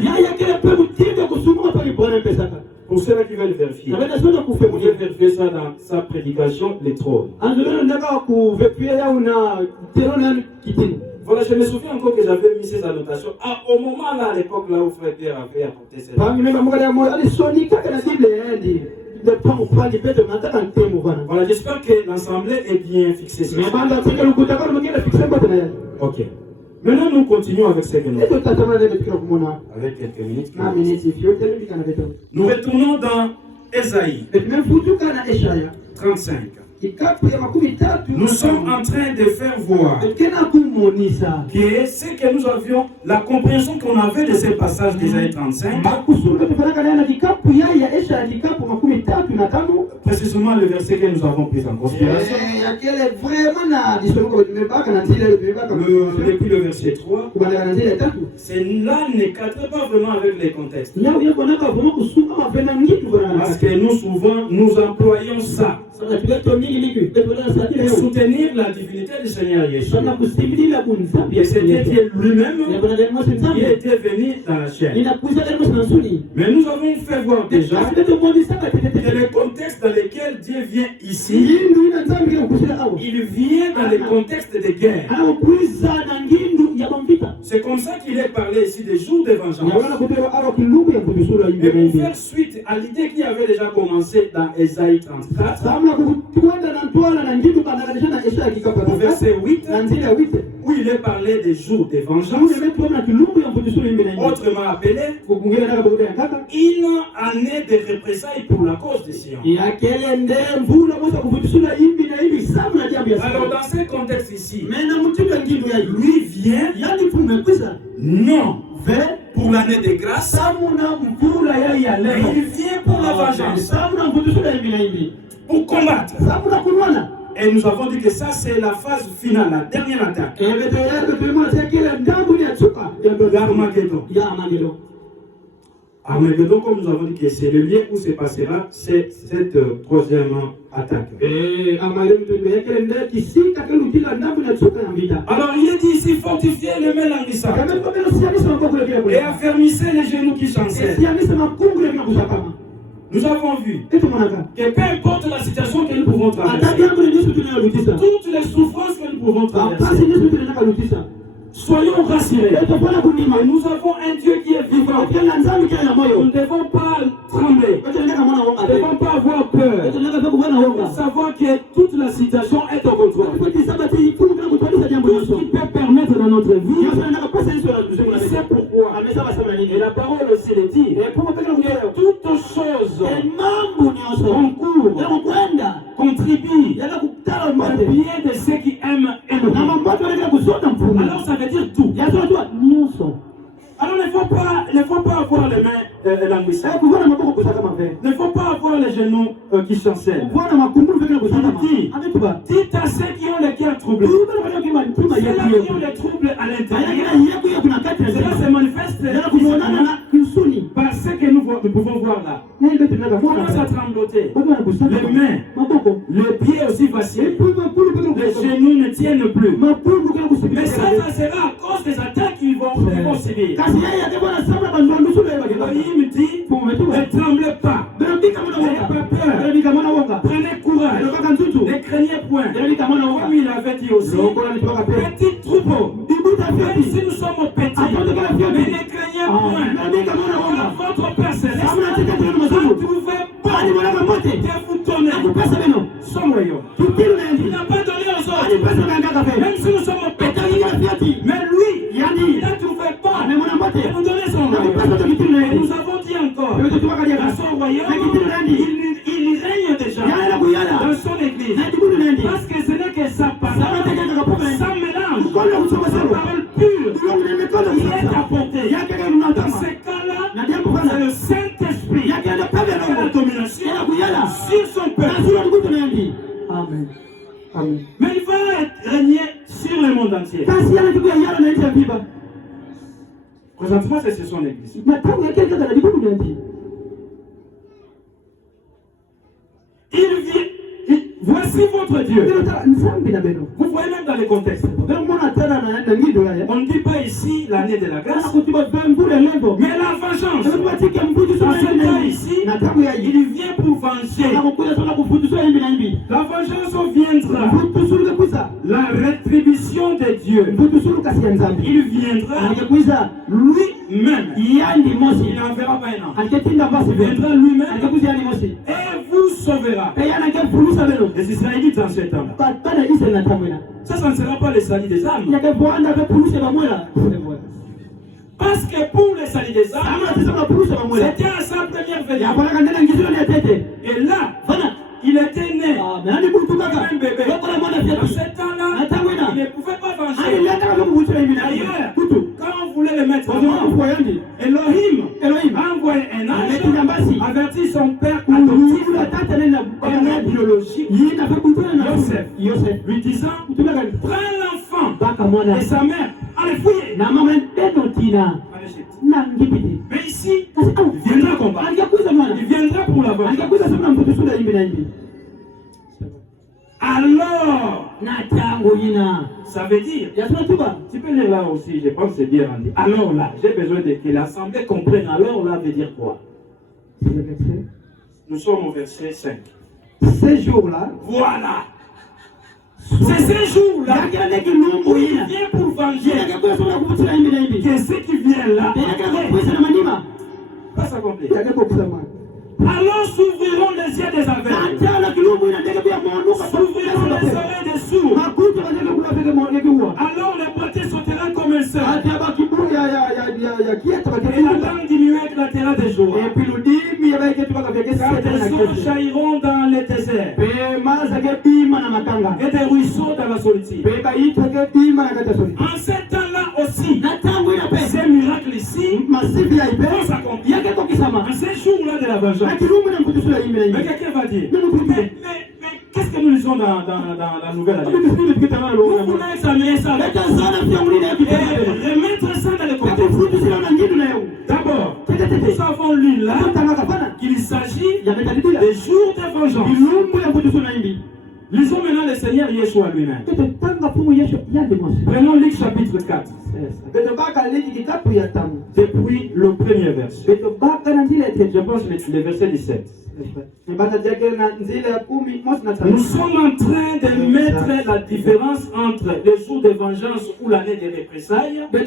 Pour ceux qui veulent vérifier. Vous pouvez vérifier ça dans sa prédication, les trônes. Voilà, je me souviens encore que j'avais mis ces annotations. Au moment là, à l'époque là où frère Pierre avait apporté ces voilà, j'espère que l'assemblée est bien fixée. Ok. Maintenant, nous continuons avec ces minutes. Avec quelques minutes. Nous retournons dans Ésaïe 35. Nous sommes en train de faire voir que ce que nous avions, la compréhension qu'on avait de ces passages d'Ésaïe 35, précisément le verset que nous avons pris en considération, depuis le verset 3, cela ne cadre pas vraiment avec les contextes. Parce que nous souvent, nous employons ça pour soutenir la divinité du Seigneur Yeshua. Et c'était Dieu lui-même qui était venu dans la chair. Mais nous avons fait voir déjà que le contexte dans lequel Dieu vient ici, il vient dans le contexte de guerre. C'est comme ça qu'il est parlé ici des jours de vengeance. Et pour faire suite à l'idée qui avait déjà commencé dans Ésaïe 34, au verset 8, où il est parlé des jours de vengeance, autrement appelé une année de représailles pour la cause de Sion. Alors dans ce contexte ici, lui vient non pour l'année de grâce, mais il vient pour la vengeance, pour combattre. Et nous avons dit que ça c'est la phase finale, la dernière attaque. Armageddon, comme nous avons dit que c'est le lieu où se passera cette troisième attaque. Alors il est dit ici, fortifiez les mains languissantes et affermissez les genoux qui chancellent. Nous avons vu que peu importe la situation que nous pouvons traverser, toutes les souffrances que nous pouvons traverser, soyons rassurés. Nous avons un Dieu qui est vivant. Nous ne devons pas trembler. Nous ne devons pas avoir peur. Savoir que toute la situation est au contrôle. Tout ce qui peut permettre dans notre vie, c'est pourquoi. Et la parole aussi le dit. Toutes choses concourent, contribuent au bien de ceux qui aiment Elohim. Alors ça veut dire tout. Alors il ne faut pas avoir les mains languissantes. Il ne faut pas avoir les genoux qui chancellent. Dites à ceux qui ont les cœurs troublés. Ceux-là qui ont les troubles à l'intérieur. Cela se manifeste par ce que nous pouvons voir là. Commence à trembloter. Les mains, les pieds aussi vacillent. Les genoux ne tiennent plus. Mais ça sera à cause des attaques qu'ils vont subir. Elohim dit, ne tremblez pas. N'ayez pas peur. Prenez courage. Ne craignez point. Comme il avait dit aussi, petit troupeau. Même si nous sommes petits, votre Père Céleste ne trouvait pas de vous donner son royaume. Il n'a pas donné aux autres. Même si nous sommes au péché, mais lui, il ne trouvait pas de nous donner son royaume. Et nous avons dit encore, dans son royaume, il règne déjà dans son église. Parce que ce n'est que sa parole, sa mélange, sa parole pure, qui est apportée. Dans ces cas-là, c'est le Saint-Esprit qui a la domination sur son peuple. Amen. Amen. Mais il va régner sur le monde entier. Présentement, c'est son église. Il vient. Voici votre Dieu. Vous voyez même dans les contextes. On ne dit pas ici l'année de la grâce, mais la vengeance. Dans ce cas ici, il vient pour venger. La vengeance viendra. La rétribution de Dieu. Il viendra lui-même. Il n'enverra pas un ange. Il viendra lui-même et vous sauvera. Les Israélites en ce temps-là. Ça ne sera pas le salut des âmes. Parce que pour le salut des âmes, c'était à sa première venue. Et là, il était né comme un bébé. Dans ce temps-là, il ne pouvait pas venger. D'ailleurs, quand on voulait le mettre en mort, Elohim a envoyé un ange, averti son père adoptif, un biologique, Yosef, lui disant, prends l'enfant et sa mère, allez fouiller en Égypte. Mais ici, il viendra combattre. Il viendra pour la vengeance. Alors, ça veut dire, tu peux lire là aussi, je pense que c'est bien rendu. Alors là, j'ai besoin que l'assemblée comprenne. Alors là veut dire quoi? Nous sommes au verset 5. Ces jours-là, voilà. C'est ces jours-là où il vient pour venger. Que ceux qui viennent là, pas s'accomplir. Alors s'ouvriront les yeux des aveugles, s'ouvriront les oreilles des sourds. Alors le boîtier sautera comme un seul, et la langue diminuée éclatera des joies. Car des eaux jailliront dans les déserts, et des ruisseaux dans la solitude. En ce temps-là aussi, ces miracles ici vont s'accomplir. En ces jours-là de la vengeance. Mais quelqu'un va dire, mais qu'est-ce que nous lisons dans la nouvelle année? Vous voulez examiner ça et remettre ça dans le contexte. D'abord, nous avons lu là qu'il s'agit des jours de vengeance. Lisons maintenant le Seigneur Yeshua lui-même. Prenons Luc chapitre 4. Depuis le premier verset. Je pense le verset 17. Nous sommes en train de mettre la différence entre les jours de vengeance ou l'année de représailles et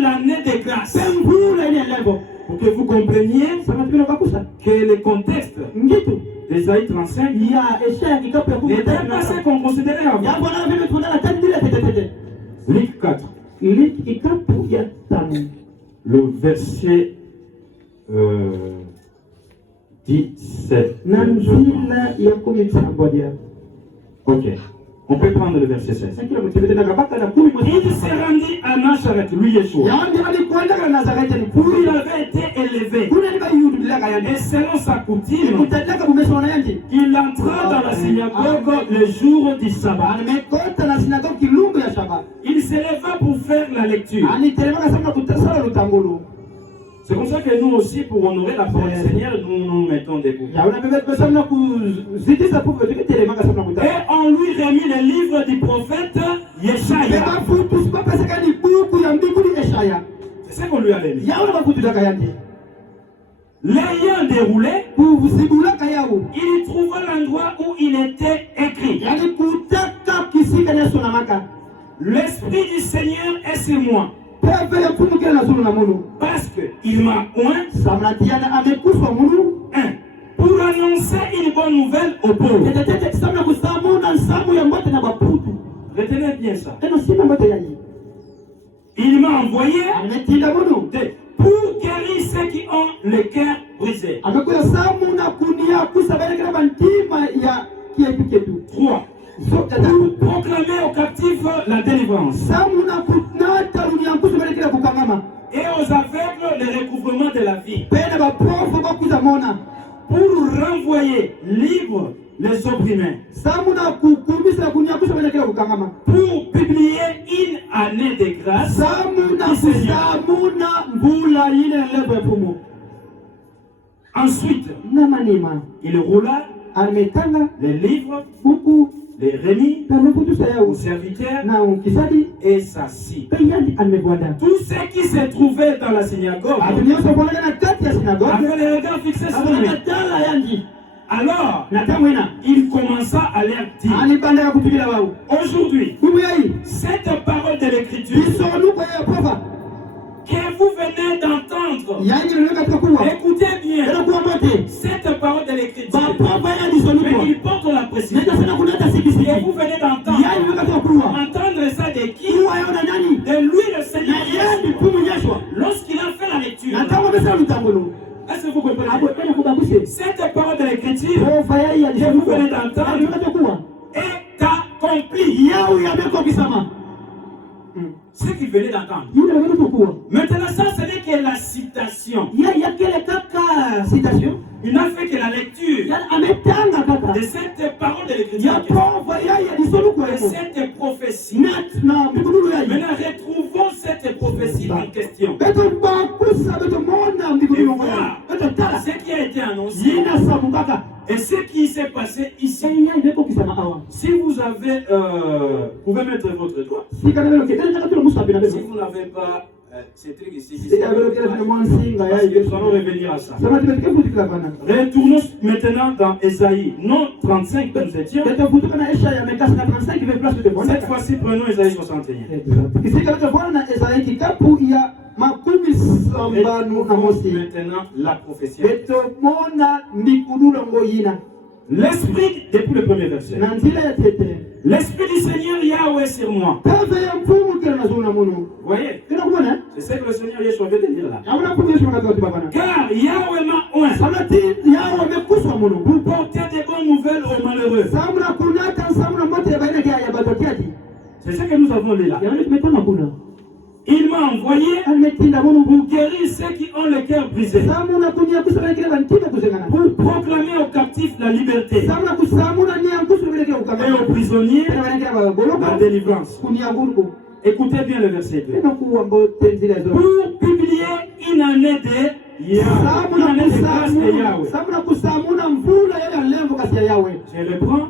l'année de grâce. Pour que vous compreniez que le contexte d'Ésaïe 35 n'était pas ce qu'on considérait avant. Luc 4. Le verset 17. Ok. On peut prendre le verset 16. Il s'est rendu à Nazareth, lui Yeshua, où il avait été élevé. Et selon sa coutume, il entra dans la synagogue le jour du sabbat. Il s'éleva pour faire la lecture. C'est comme ça que nous aussi, pour honorer la parole du Seigneur, nous nous mettons debout. Et on lui remit le livre du prophète Yeshaya. C'est ce qu'on lui a remis. L'ayant déroulé, il trouva l'endroit où il était écrit. l'Esprit du Seigneur est sur moi. Parce qu'il m'a oint. Pour annoncer une bonne nouvelle aux pauvres. Retenez bien ça. Il m'a envoyé pour guérir ceux qui ont le cœur brisé. 3. Pour proclamer aux captifs la délivrance. Et aux aveugles le recouvrement de la vie. Pour renvoyer libres les opprimés. Pour publier une année de grâce. Ensuite, il roula les livres, les remis aux serviteurs et s'assit. Tous ceux qui se trouvaient dans la synagogue avaient les regards fixés sur lui. Alors, il commença à leur dire, aujourd'hui, cette parole de l'Écriture que vous venez d'entendre, écoutez bien, cette parole de l'Écriture, mais il porte la précision, que vous venez d'entendre, entendre ça de qui? De lui, le Seigneur Jésus. Lorsqu'il a fait la lecture, est-ce que vous comprenez? Cette parole de l'Écriture que vous venez d'entendre est accomplie. Ce qu'il venait d'entendre. Maintenant, ça, ce n'est que la citation. Il n'a fait que la lecture de cette parole de l'Écriture, de cette prophétie. Maintenant, retrouvons cette prophétie en question. Et voilà ce qui a été annoncé et ce qui s'est passé ici. Si vous avez, vous pouvez mettre votre doigt. Si vous n'avez pas ces trucs ici, nous allons revenir à ça. Retournons maintenant dans Ésaïe, non 35 que nous étions. Cette fois-ci, prenons Ésaïe 61. Maintenant, la prophétie. L'Esprit, depuis le premier verset. L'Esprit du Seigneur Yahweh sur moi. Vous voyez? C'est ce que le Seigneur Yeshua veut dire là. Car Yahweh m'a oint pour porter des bonnes nouvelles aux malheureux. C'est ce que nous avons lu là. Il m'a envoyé pour guérir ceux qui ont le cœur brisé, pour proclamer aux captifs la liberté et aux prisonniers la délivrance. Écoutez bien le verset 2. Pour publier une année de grâce de Yahweh. Je reprends.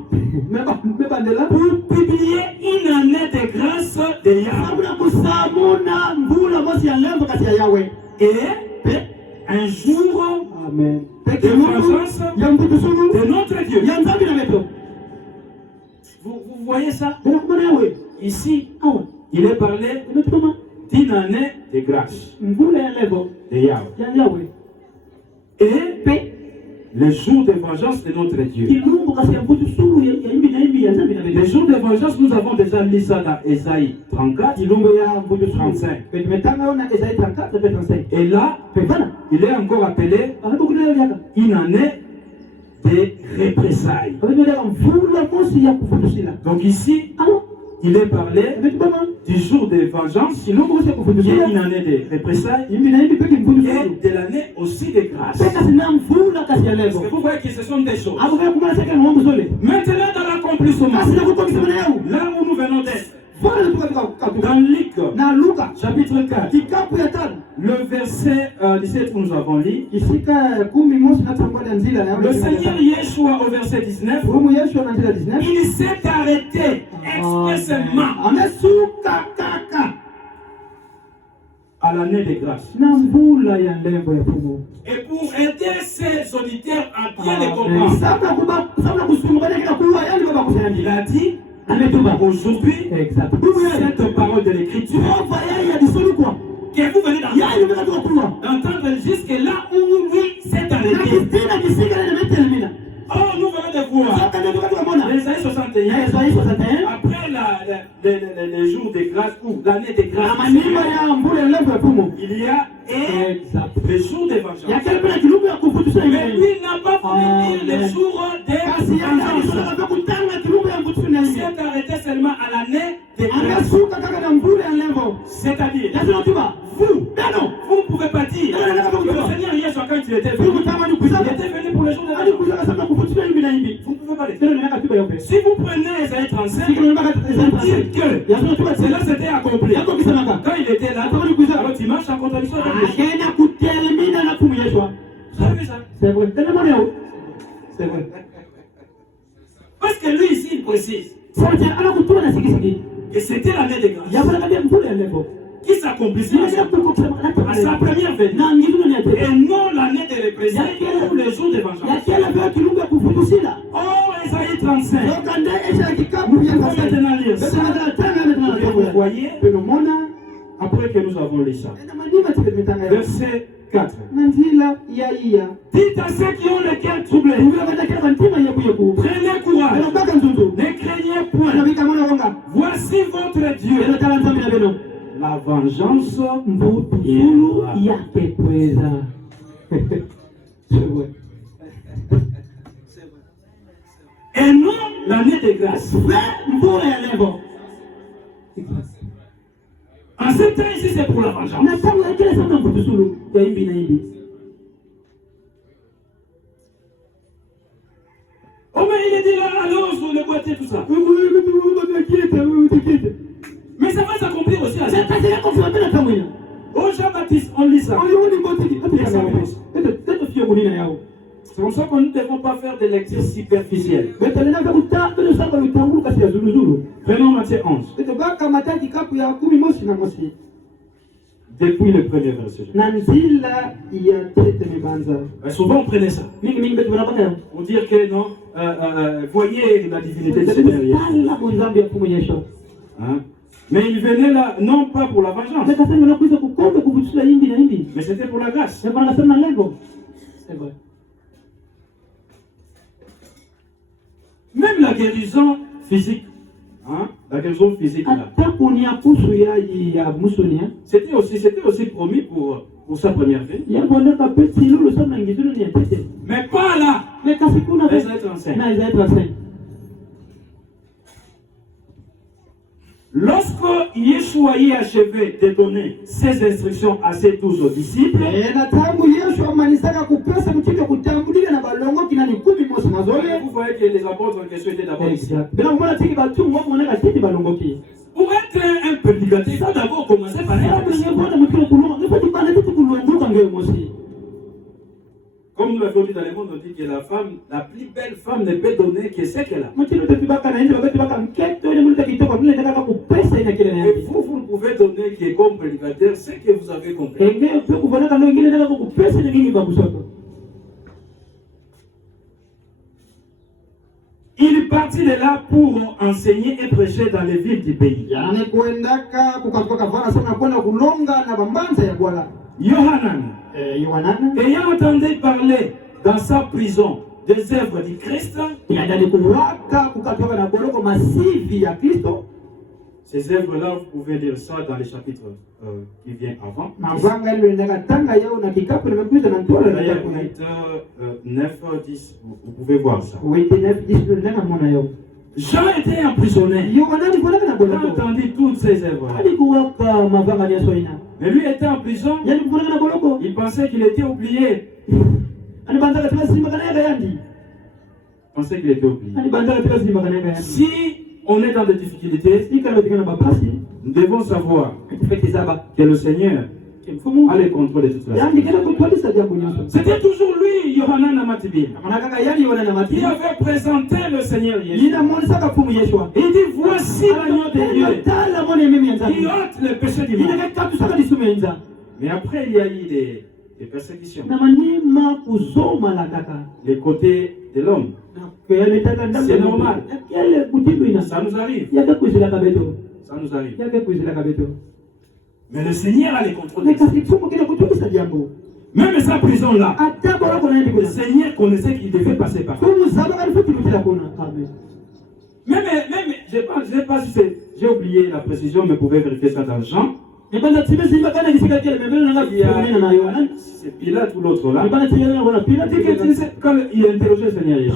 Pour publier une année de grâce de Yahweh. Et un jour de vengeance de notre Dieu. Vous voyez ça? Ici, il est parlé d'une année de grâce de Yahweh. Et le jour de vengeance de notre Dieu. Le jour de vengeance, nous avons déjà mis ça dans Ésaïe 34, 35. Et là, il est encore appelé une année de représailles. Donc ici, il est parlé du jour de vengeance, qui est une année de représailles, et de l'année aussi de grâce. Parce que vous voyez que ce sont des choses. Maintenant, dans l'accomplissement, là où nous venons d'être, dans Luc, chapitre 4, le verset 17 que nous avons lu, le Seigneur Yeshua au verset 19, il s'est arrêté expressément à l'année de grâce. Et pour aider ses auditeurs à bien les comprendre, il a dit Aujourd'hui, cette parole de l'Écriture que vous venez d'entendre jusque là où lui s'est arrêté. Oh, nous venons de voir l'Ésaïe 61, après les jours de grâce ou l'année de grâce, il y a les jours de vengeance. Mais lui n'a pas fini les jours de vengeance. Il s'est arrêté seulement à l'année de grâce. C'est-à-dire, vous ne pouvez pas dire que le Seigneur Yeshua, quand il était venu, il était venu pour les jours de vengeance. Vous ne pouvez pas le dire. Si vous prenez Esaïe 35, vous dites que cela s'était accompli. Quand il était là, alors dimanche, en contradiction avec lui. Vous avez vu ça? C'est vrai. C'est vrai. Parce que lui ici, il précise que c'était l'année de grâce qui s'accomplissait à sa première venue. Et non l'année de représailles ou les jours de vengeance. Oh, Esaïe 35. Vous maintenant lire ça. Vous voyez, après que nous avons lu ça. Verset 4. Dites à ceux qui ont le cœur troublé, prenez courage, ne craignez point. Voici votre Dieu. La vengeance et non l'année de grâce. En ce temps ici, c'est pour la vengeance. Oh, mais il est dit là, allons sur le boîtier, tout ça. Mais ça va s'accomplir aussi à ça. Oh, Jean-Baptiste, on lit ça. C'est pour ça que nous ne devons pas faire des lectures superficielles. Prenons Matthieu 11. Depuis le premier verset. Souvent on prenait ça. Pour dire que non, voyez la divinité du Seigneur. Hein? Mais il venait là, non pas pour la vengeance. Mais c'était pour la grâce. C'est vrai. Même la guérison physique. Hein? La guérison physique là. C'était aussi promis pour sa première vie. Mais pas là. Esaïe 35. Lorsque Yeshua y achevé de donner ses instructions à ses 12 disciples, vous voyez que les apôtres en question étaient d'abord ici. Pour être un prédicateur, il faut d'abord commencer par être comme nous l'avons dit dans le monde, on dit que la plus belle femme ne peut donner que ce qu'elle a. Et vous ne pouvez donner que comme prédicateur ce que vous avez compris. Il partit de là pour enseigner et prêcher dans les villes du pays. Yohanan, ayant entendu parler dans sa prison des œuvres du Christ, ces œuvres-là, vous pouvez lire ça dans les chapitres qui viennent avant. D'ailleurs, 9, 10, vous pouvez voir ça. Jean était emprisonné. Il a entendu toutes ces œuvres-là. Mais lui était en prison. Il pensait qu'il était oublié. Il pensait qu'il était oublié. Si on est dans des difficultés, nous devons savoir que le Seigneur a le contrôle de toute la chose. C'était toujours lui, Yohanan Amatibin. Il avait présenté le Seigneur Yeshua. Il dit, voici l'agneau de Dieu qui ôte le péché du monde. Mais après, il y a eu des persécutions. Les côtés de l'homme. C'est normal. Ça nous arrive. Ça nous arrive. Mais le Seigneur a les contrôles. Même sa prison-là, le Seigneur connaissait qu'il devait passer par là. Même je ne sais pas si c'est... J'ai oublié la précision, mais vous pouvez vérifier ça dans Jean. C'est Pilate ou l'autre là. Quand il a interrogé le Seigneur Jésus,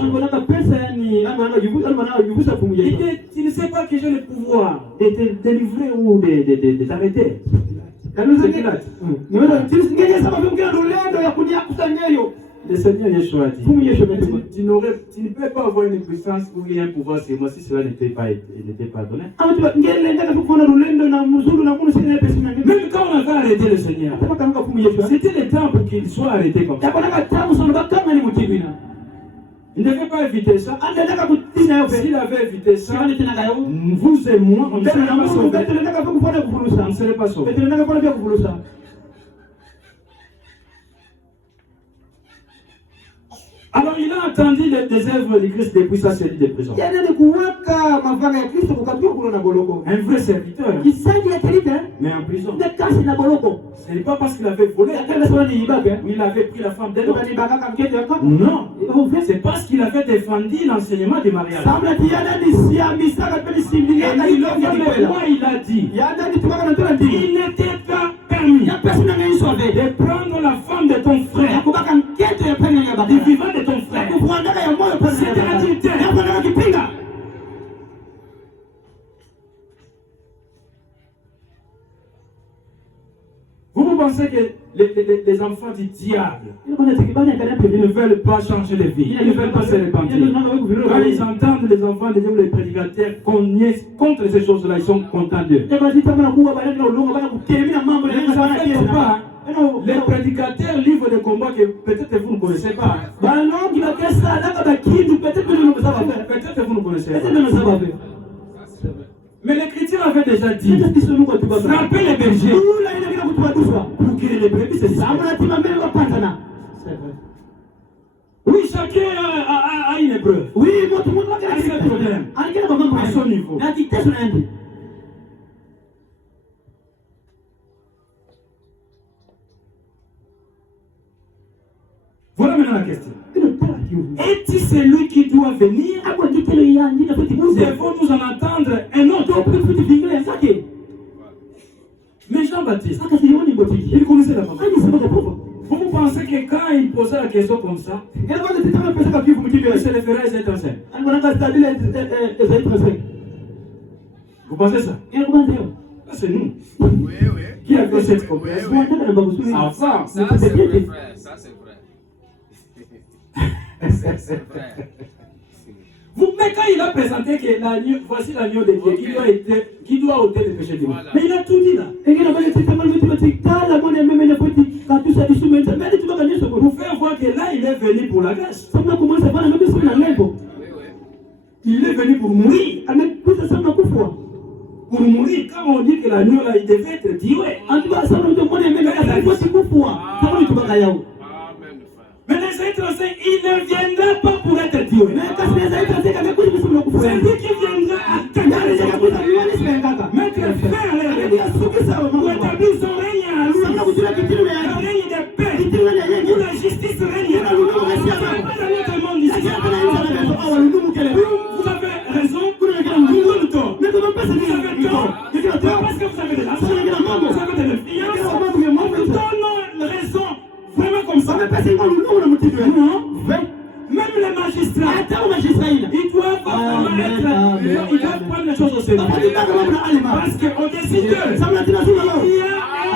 il dit, tu ne sais pas que j'ai le pouvoir de te délivrer ou de t'arrêter. C'est Pilate. Le Seigneur Yeshua dit, tu ne peux pas avoir une puissance ou un pouvoir sur moi si cela n'était pas donné. Même quand on avait arrêté le Seigneur, c'était le temps pour qu'il soit arrêté comme ça. Il ne devait pas éviter ça. S'il avait évité ça, vous et moi, on ne serait pas sauvés. On ne serait pas sauvés. Alors il a attendu les œuvres de Christ depuis sa série de prison. Un vrai serviteur. Mais en prison. Ce n'est pas parce qu'il avait volé ou il avait pris la femme d'un autre. Non. C'est parce qu'il avait défendu l'enseignement du mariage. Il a dit, il n'était pas permis de prendre la femme de ton frère, du vivant de ton frère. C'est un adultère. Vous pensez que les enfants du diable, ils ne veulent pas changer de vie, ils ne veulent pas se repentir. Quand ils entendent les enfants de Dieu, les prédicateurs contre ces choses-là, ils sont contents d'eux. Les prédicateurs livrent des combats que peut-être vous ne connaissez pas. Peut-être vous ne connaissez pas. Mais l'Écriture avait déjà dit, frappez les bergers pour que les brebis se dispersent. Oui, chacun a une épreuve. Oui, a un problème à son niveau. Voilà maintenant la question. Est-il celui qui doit venir? Nous devons nous en entendre un autre. Mais Jean-Baptiste, il connaissait la parole. Vous pensez que quand il posait la question comme ça, il se référait à Esaïe 35? Vous pensez ça? C'est nous. Qui a fait cette compréhension? Enfin, ça c'est vrai. Mais quand il a présenté que voici l'agneau de Dieu qui doit ôter le péché du monde. Mais il a tout dit là. Pour faire voir que là il est venu pour la grâce. Il est venu pour mourir. Pour mourir, quand on dit que l'agneau là il devait être tué. Mais les Esaïe 35, il ne viendra pas pour être tué. C'est lui qui viendra à mettre fin à leur pour établir son règne à lui. Le règne de paix, où la justice règne. Vous avez raison, vous avez tort. Vous avez tort, parce que vous avez de l'argent, vous avez de l'influence, on vous donne raison. Vraiment comme ça. Même les magistrats, ils doivent prendre les choses au sérieux. Parce qu'au-dessus d'eux, il y a un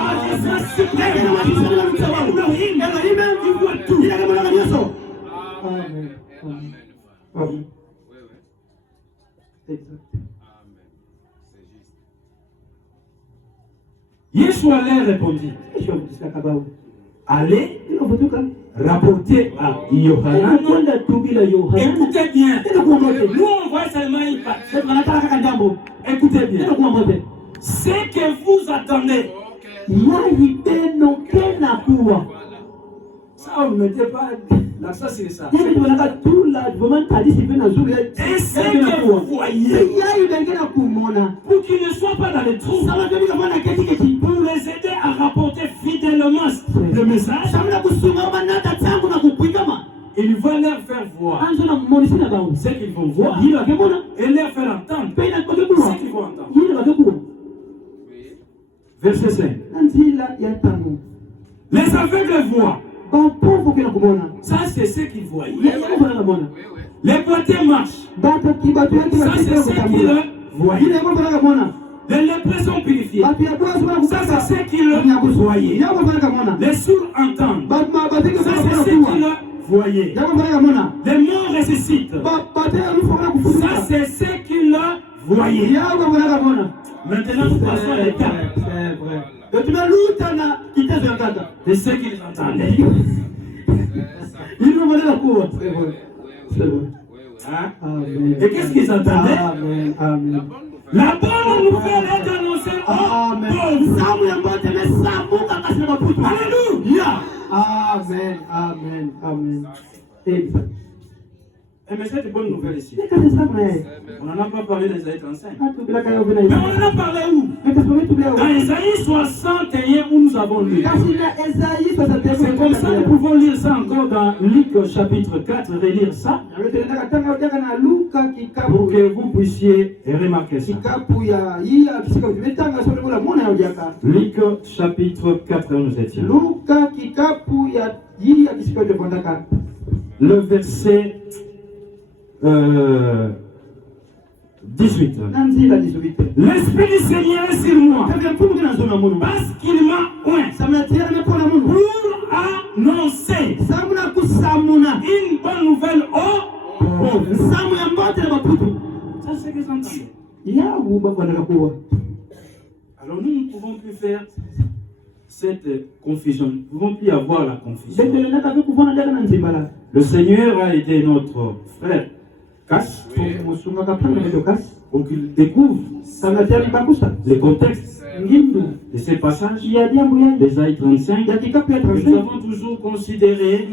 magistrat suprême. Il voit tout. Amen. Yeshua leur répondit, allez rapporter à Yohanan. Écoutez bien. Nous on voit seulement une partie. Écoutez bien. Ce que vous attendez, ça Ça, on ne mettait pas l'accent sur ça. Et c'est que vous voyez, pour qu'ils ne soient pas dans les trous, pour les aider à rapporter fidèlement le message, il va leur faire voir ce qu'ils vont voir et leur faire entendre ce qu'ils vont entendre. Verset 5. Les aveugles voient. Ça, c'est ce qu'ils voyaient. Les boiteux marchent. Ça, c'est ce qu'ils voyaient. Les lépreux sont purifiés. Ça, c'est ce qu'ils voyaient. Les sourds entendent. Ça, c'est ce qu'ils voyaient. Les morts ressuscitent. Ça, c'est ce qu'ils voyaient. Maintenant, nous passons à l'étape. C'est ce qu'ils entendaient. Ils nous venaient la cour. C'est vrai. Hein? Et qu'est-ce qu'ils entendaient? Amen. Amen. La bonne nouvelle est annoncée aux pauvres. Alléluia. Amen. Amen. Amen. Mais cette bonne nouvelle ici, On on n'en a pas parlé dans Isaïe 35. Mais Mais on en a parlé où? Dans Isaïe 61 où nous avons lu. C'est comme ça que nous pouvons lire ça encore dans Luc chapitre 4, relire ça, pour que vous puissiez remarquer ça. Luc chapitre 4, nous étions. Le verset 18. L'Esprit du Seigneur est sur moi, parce qu'il m'a oint pour annoncer une bonne nouvelle aux pauvres. Ça, c'est ce que j'entends. Alors nous ne pouvons plus faire cette confusion. Nous ne pouvons plus avoir la confusion. Le Seigneur a aidé notre frère Casse pour qu'il découvre les contextes de ces passages. D'Ésaïe 35, nous avons toujours considéré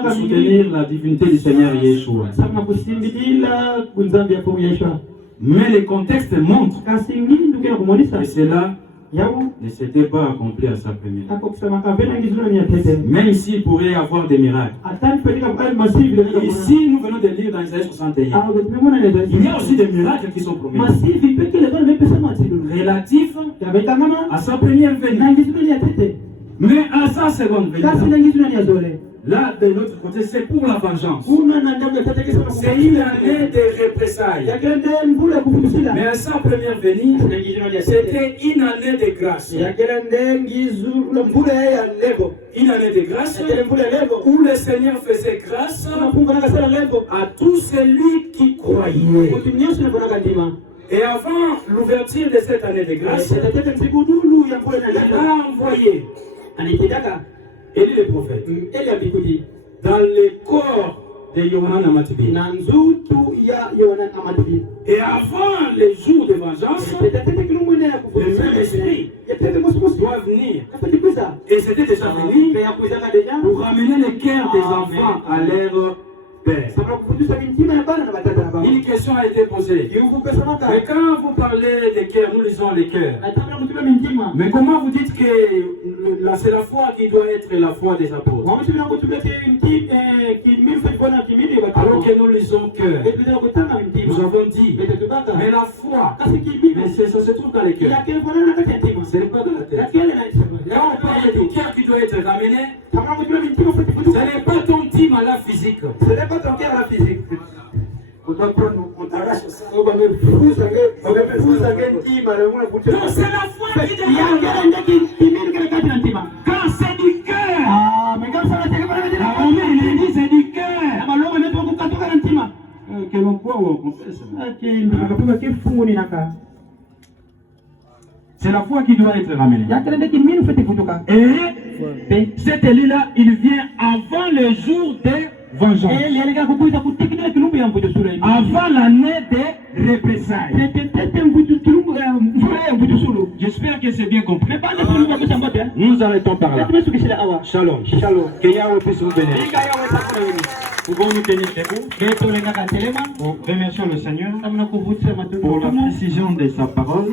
pour soutenir la divinité du Seigneur Yeshua. Mais les contextes montrent que cela ne s'était pas accompli à sa première. Même ici, il pourrait y avoir des miracles. Ici, nous venons de lire dans Isaïe 61. Il y a aussi des miracles qui sont promis. Relatifs à sa première venue. Mais à sa seconde venue. Là, de l'autre côté, c'est pour la vengeance. C'est une année de représailles. Mais à sa première venue, c'était une année de grâce. Une année de grâce où le Seigneur faisait grâce à tous celui qui croyait. Et avant l'ouverture de cette année de grâce, il a envoyé Élie le prophète dans le corps de Yohanan Amatibi. Et avant les jours de vengeance, le même esprit doit venir. Et c'était déjà venu pour ramener le cœur des enfants à leur père. Une question a été posée. Mais quand vous parlez des cœurs, nous lisons les cœurs. Mais comment vous dites que c'est la foi qui doit être la foi des apôtres? Alors que nous lisons cœur. Nous avons dit, mais la foi, mais ça se trouve dans les cœurs. Ce n'est pas dans la tête. Quand on parle du cœur qui doit être ramené, ce n'est pas ton timala physique. Ce n'est pas ton cœur à la physique. On t'arrache ça. Non, c'est la foi qui démarre. Quand c'est du cœur. L'église c'est du cœur. Que l'on croit ou on confesse. C'est la foi qui doit être ramenée. Et cet Élie-là, il vient avant le jour des vengeance. Avant l'année des représailles. J'espère que c'est bien compris. Nous arrêtons par là. Shalom. Que Yahweh puisse vous bénir. Pouvons nous tenir debout. Nous remercions le Seigneur pour la précision de sa parole.